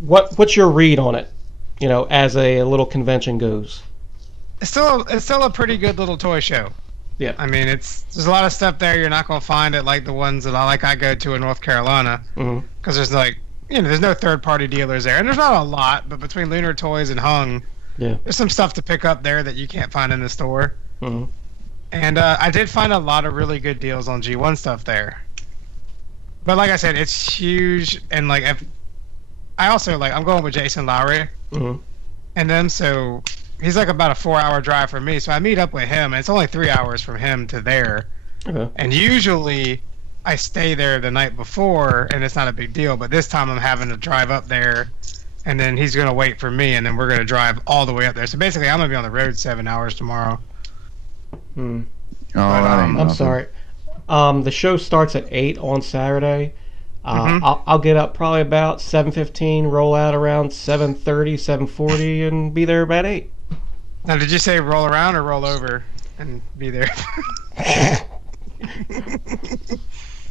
What's your read on it? As a little convention goes. It's still a pretty good little toy show. Yeah. I mean, there's a lot of stuff there you're not gonna find at like the ones that I go to in North Carolina, Mm-hmm. because there's like there's no third party dealers there, and there's not a lot, but between Lunar Toys and Hung, Yeah. there's some stuff to pick up there that you can't find in the store. Mm-hmm. And I did find a lot of really good deals on G1 stuff there. But like I said, it's huge, and like I also I'm going with Jason Lowry Mm-hmm. and them, so he's like about a 4-hour drive from me. So I meet up with him, and it's only 3 hours from him to there. Okay. And usually I stay there the night before, and it's not a big deal. But this time I'm having to drive up there, and then he's gonna wait for me, and then we're gonna drive all the way up there. So basically, I'm gonna be on the road 7 hours tomorrow. Hmm. Oh, that ain't I'm nothing. sorry. The show starts at 8 on Saturday. I'll get up probably about 7:15, roll out around 7:30, 7:40, and be there about 8. Now, did you say roll around or roll over and be there?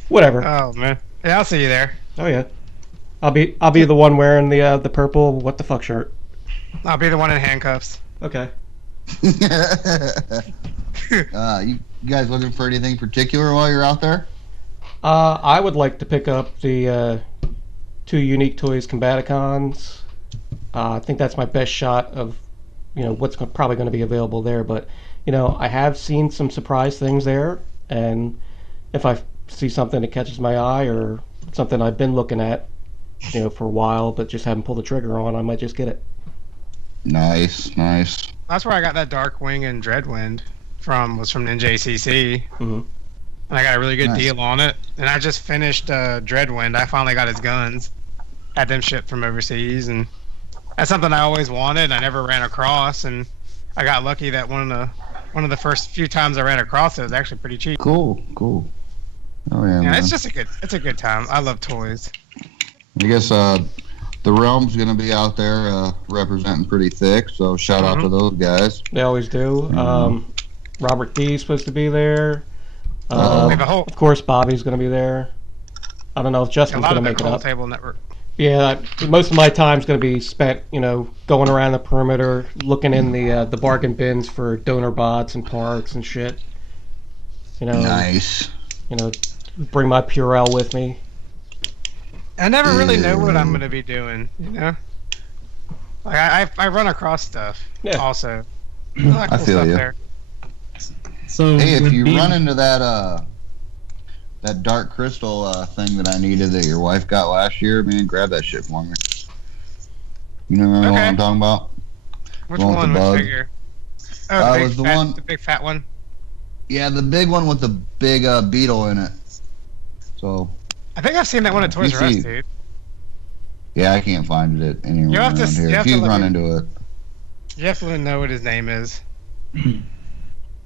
Whatever. Oh man, yeah, I'll see you there. Oh yeah. I'll be the one wearing the purple what the fuck shirt. I'll be the one in handcuffs. Okay. You guys looking for anything particular while you're out there? I would like to pick up the 2 Unique Toys Combaticons. I think that's my best shot of, what's probably going to be available there. But, I have seen some surprise things there, and if I see something that catches my eye or something I've been looking at, for a while but just haven't pulled the trigger on, I might just get it. Nice. That's where I got that Darkwing and Dreadwind was from NJCC. Mm-hmm. And I got a really good deal on it. And I just finished Dreadwind. I finally got his guns. Had them shipped from overseas, and that's something I always wanted and I never ran across, and I got lucky that one of the first few times I ran across it was actually pretty cheap. Cool. Oh yeah, man. It's a good time. I love toys. I guess the Realm's gonna be out there representing pretty thick, so shout out to those guys. They always do. Robert D is supposed to be there. Of course, Bobby's going to be there. I don't know if Justin's going to make it up. Table Network. Yeah, most of my time's going to be spent, going around the perimeter, looking in the bargain bins for donor bots and parts and shit. Nice. Bring my Purell with me. I never really know what I'm going to be doing, Like I run across stuff. Yeah. Also. I feel you. There. So hey, if you run into that dark crystal thing that I needed that your wife got last year, man, grab that shit for me. You know what I'm talking about? Which one? Which figure? Oh, it was the big fat one. Yeah, the big one with the big beetle in it. So. I think I've seen that one at Toys R Us, dude. Yeah, I can't find it anywhere around here. If you run into it. You have to know what his name is.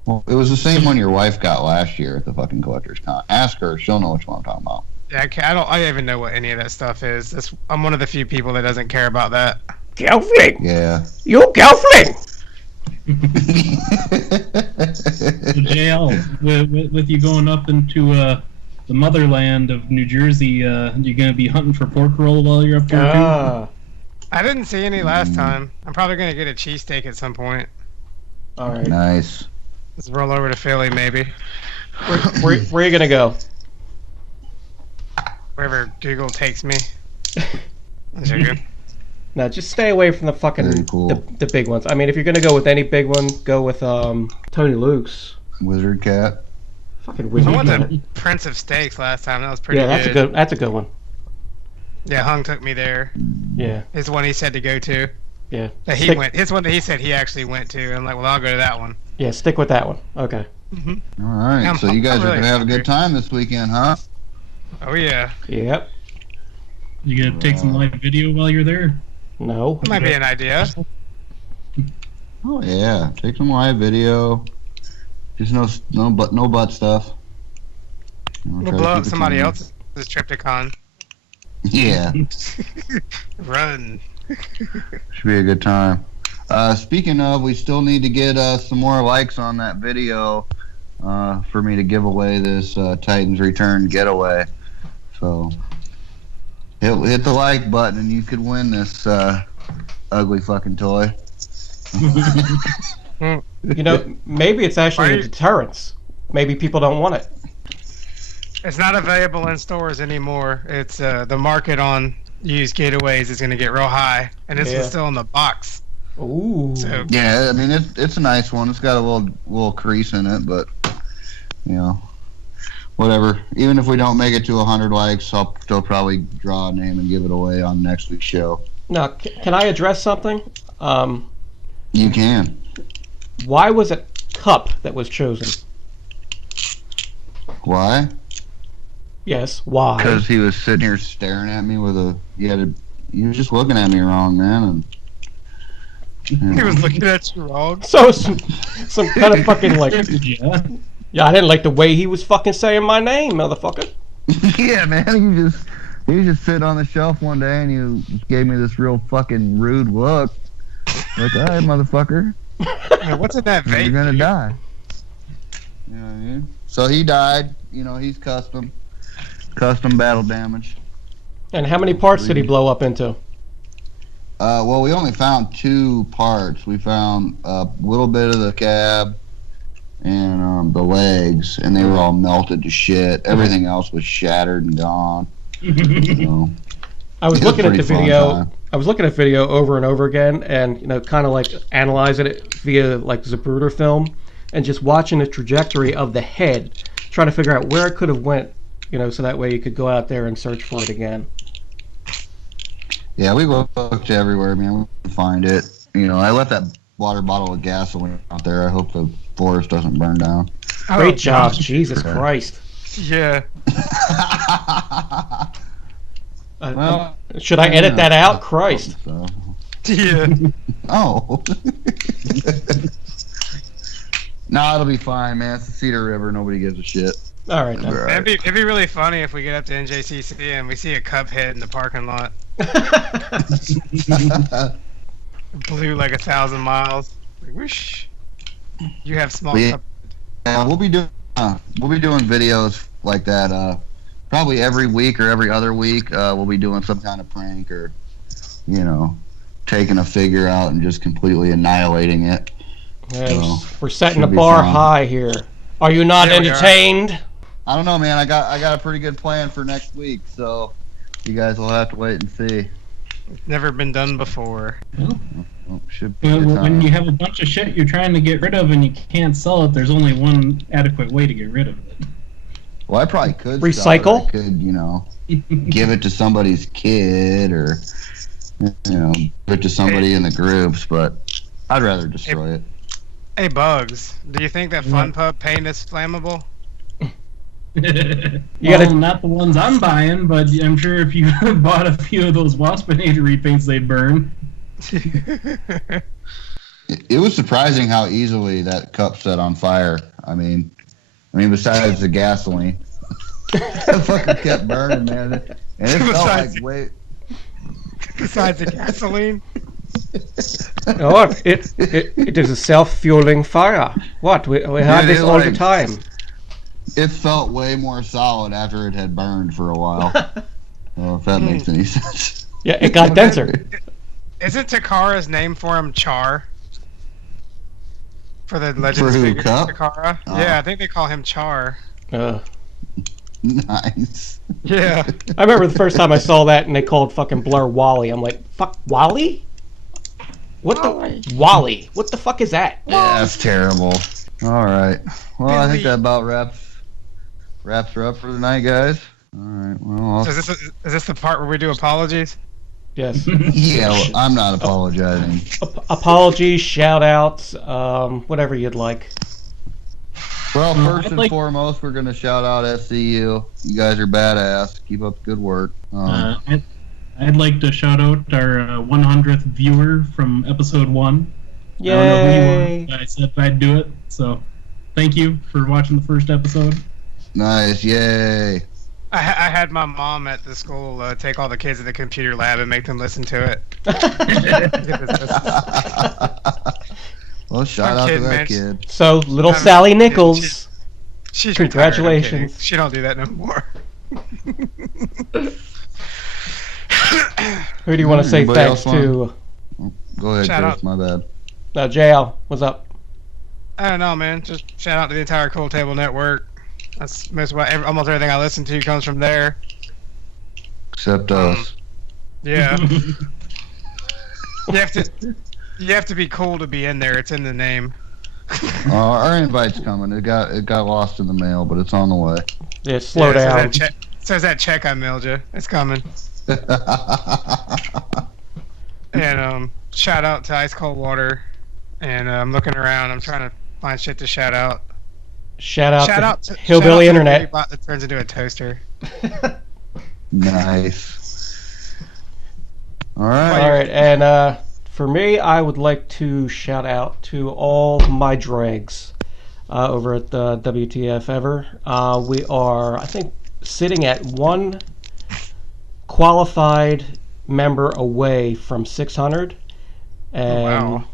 Well, it was the same one your wife got last year at the fucking Collector's Con. Ask her; she'll know which one I'm talking about. Yeah, I don't even know what any of that stuff is. I'm one of the few people that doesn't care about that. Gelfling. Yeah. You Gelfling. JL, with you going up into the motherland of New Jersey, you're gonna be hunting for pork roll while you're up there too. I didn't see any last time. I'm probably gonna get a cheesesteak at some point. All right. Nice. Let's roll over to Philly, maybe. Where are you gonna go? Wherever Google takes me. That's good. No, just stay away from the fucking cool. the big ones. I mean, if you're gonna go with any big one, go with Tony Luke's. Wizard Cat. Fucking Wizard Cat. I went to Prince of Steaks last time. That was pretty good. Yeah, that's a good one. Yeah, Hung took me there. Yeah. It's the one he said to go to. Yeah. That he went. It's one that he said he actually went to. I'm like, well, I'll go to that one. Yeah, stick with that one. Okay. Mm-hmm. All right. So you guys are gonna have a good time this weekend, huh? Oh yeah. Yep. You gonna take some live video while you're there? No. That might be an idea. Oh yeah, take some live video. Just no butt stuff. We'll blow up somebody else's Triptychon. Yeah. Run. Should be a good time. Speaking of, we still need to get some more likes on that video for me to give away this Titans Return getaway. So hit the like button and you could win this ugly fucking toy. Maybe it's actually a deterrence. Maybe people don't want it. It's not available in stores anymore. It's the market on used getaways is going to get real high, and this one's still in the box. Ooh. So, yeah, I mean it's a nice one. It's got a little crease in it, but whatever. Even if we don't make it to 100 likes, I'll still probably draw a name and give it away on next week's show. Now, can I address something? You can. Why was it Cup that was chosen? Why? Yes, why? Because he was sitting here staring at me with he was just looking at me wrong, man. And he was looking at you wrong. So some kind of fucking like Yeah, I didn't like the way he was fucking saying my name, motherfucker. Yeah, man. He was just sitting on the shelf one day and you just gave me this real fucking rude look. Like, all right, motherfucker. Man, what's in that vape? You're gonna dude? die. You know what I mean? So he died. You know, he's custom battle damage. And how many parts did he blow up into? Well, we only found 2 parts. We found a little bit of the cab and the legs, and they were all melted to shit. Everything else was shattered and gone. So, I was it looking at pretty the fun video. time. I was looking at video over and over again, and kind of like analyzing it via like Zapruder film, and just watching the trajectory of the head, trying to figure out where it could have went, so that way you could go out there and search for it again. Yeah, we looked everywhere, man. We couldn't find it. I left that water bottle of gasoline out there. I hope the forest doesn't burn down. Great job, Jesus Christ. Yeah. Well, should I edit that out? Christ. So. Yeah. Oh. Nah, it'll be fine, man. It's the Cedar River. Nobody gives a shit. All right, then. It'd be really funny if we get up to NJCC and we see a cup head in the parking lot. Blew like 1,000 miles. Like, whoosh. You have small cup. Yeah, we'll be doing videos like that. Probably every week or every other week. We'll be doing some kind of prank or, taking a figure out and just completely annihilating it. Yeah, So, we're setting the should be bar fun. high here. Are you not Yeah, we are. entertained? I don't know, man. I got a pretty good plan for next week, so you guys will have to wait and see. Never been done before. Oh, should be a good When time. you have a bunch of shit you're trying to get rid of and you can't sell it, there's only one adequate way to get rid of it. Well, I probably could Recycle? sell it. I could, give it to somebody's kid or, give it to somebody in the groups, but I'd rather destroy it. Hey, Bugs, do you think that Fun Pub paint is flammable? You Well, gotta- not the ones I'm buying, but I'm sure if you bought a few of those Waspinator repaints, they'd burn. It was surprising how easily that cup set on fire. I mean, besides the gasoline, that fucking kept burning, man. And it felt like Besides the gasoline? Oh, it is a self-fueling fire. What? We have Yeah, this it all the like- time. It felt way more solid after it had burned for a while. Well, if that makes any sense. Yeah, it got denser. Isn't Takara's name for him Char? For the Legends For who, figure, Cup? Takara? Oh. Yeah, I think they call him Char. Nice. Yeah. I remember the first time I saw that and they called fucking Blur Wally. I'm like, fuck, Wally? What the Wally? What the fuck is that? Yeah, that's terrible. All right. Well, I think that about wraps her up for tonight, guys. All right. Well, So is this the part where we do apologies? Yes. yeah, well, I'm not apologizing. Apologies, shout outs, whatever you'd like. Well, Well, first I'd and like- foremost, we're going to shout out SCU. You guys are badass. Keep up the good work. I'd like to shout out our 100th viewer from episode 1. I don't know who you Yay! were, but I said I'd do it. So, thank you for watching the first episode. Nice. Yay. I had my mom at the school take all the kids to the computer lab and make them listen to it. Well, shout I'm out to kidding, that man. kid. So, little I'm Sally kidding. Nichols. She's Congratulations. retired, I'm kidding. She don't do that no more. Who do you want to say Anybody thanks else to? Go ahead, Shout Chris. out. My bad. JL, what's up? I don't know, man. Just shout out to the entire Cool Table Network. That's almost everything I listen to comes from there. Except us. Yeah. You have to be cool to be in there. It's in the name. Our invite's coming. It got lost in the mail, but it's on the way. Yeah, slow Yeah, down. Says that check I mailed you. It's coming. And shout out to Ice Cold Water. And I'm looking around. I'm trying to find shit to shout out. Shout out Shout to out to Hillbilly shout out to the Internet. bot that turns into a toaster. Nice. All right. All right, and for me, I would like to shout out to all my dregs. over at the WTF Ever. We are, I think, sitting at one qualified member away from 600. And,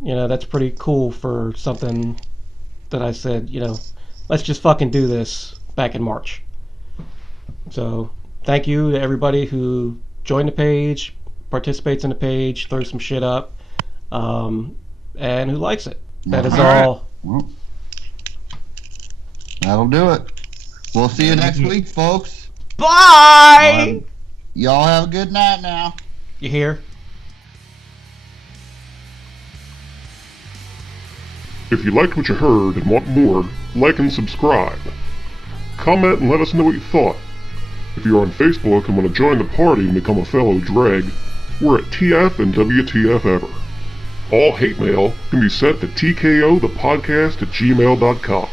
wow. That's pretty cool for something that I said, let's just fucking do this back in March. So, thank you to everybody who joined the page, participates in the page, throws some shit up, and who likes it. That is all. Well, that'll do it. We'll see you next week, folks. Bye! Y'all have a good night now. You hear? If you liked what you heard and want more, like and subscribe. Comment and let us know what you thought. If you're on Facebook and want to join the party and become a fellow dreg, we're at TF and WTF Ever. All hate mail can be sent to tkothepodcast@gmail.com.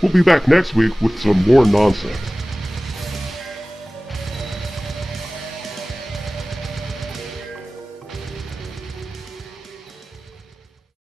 We'll be back next week with some more nonsense.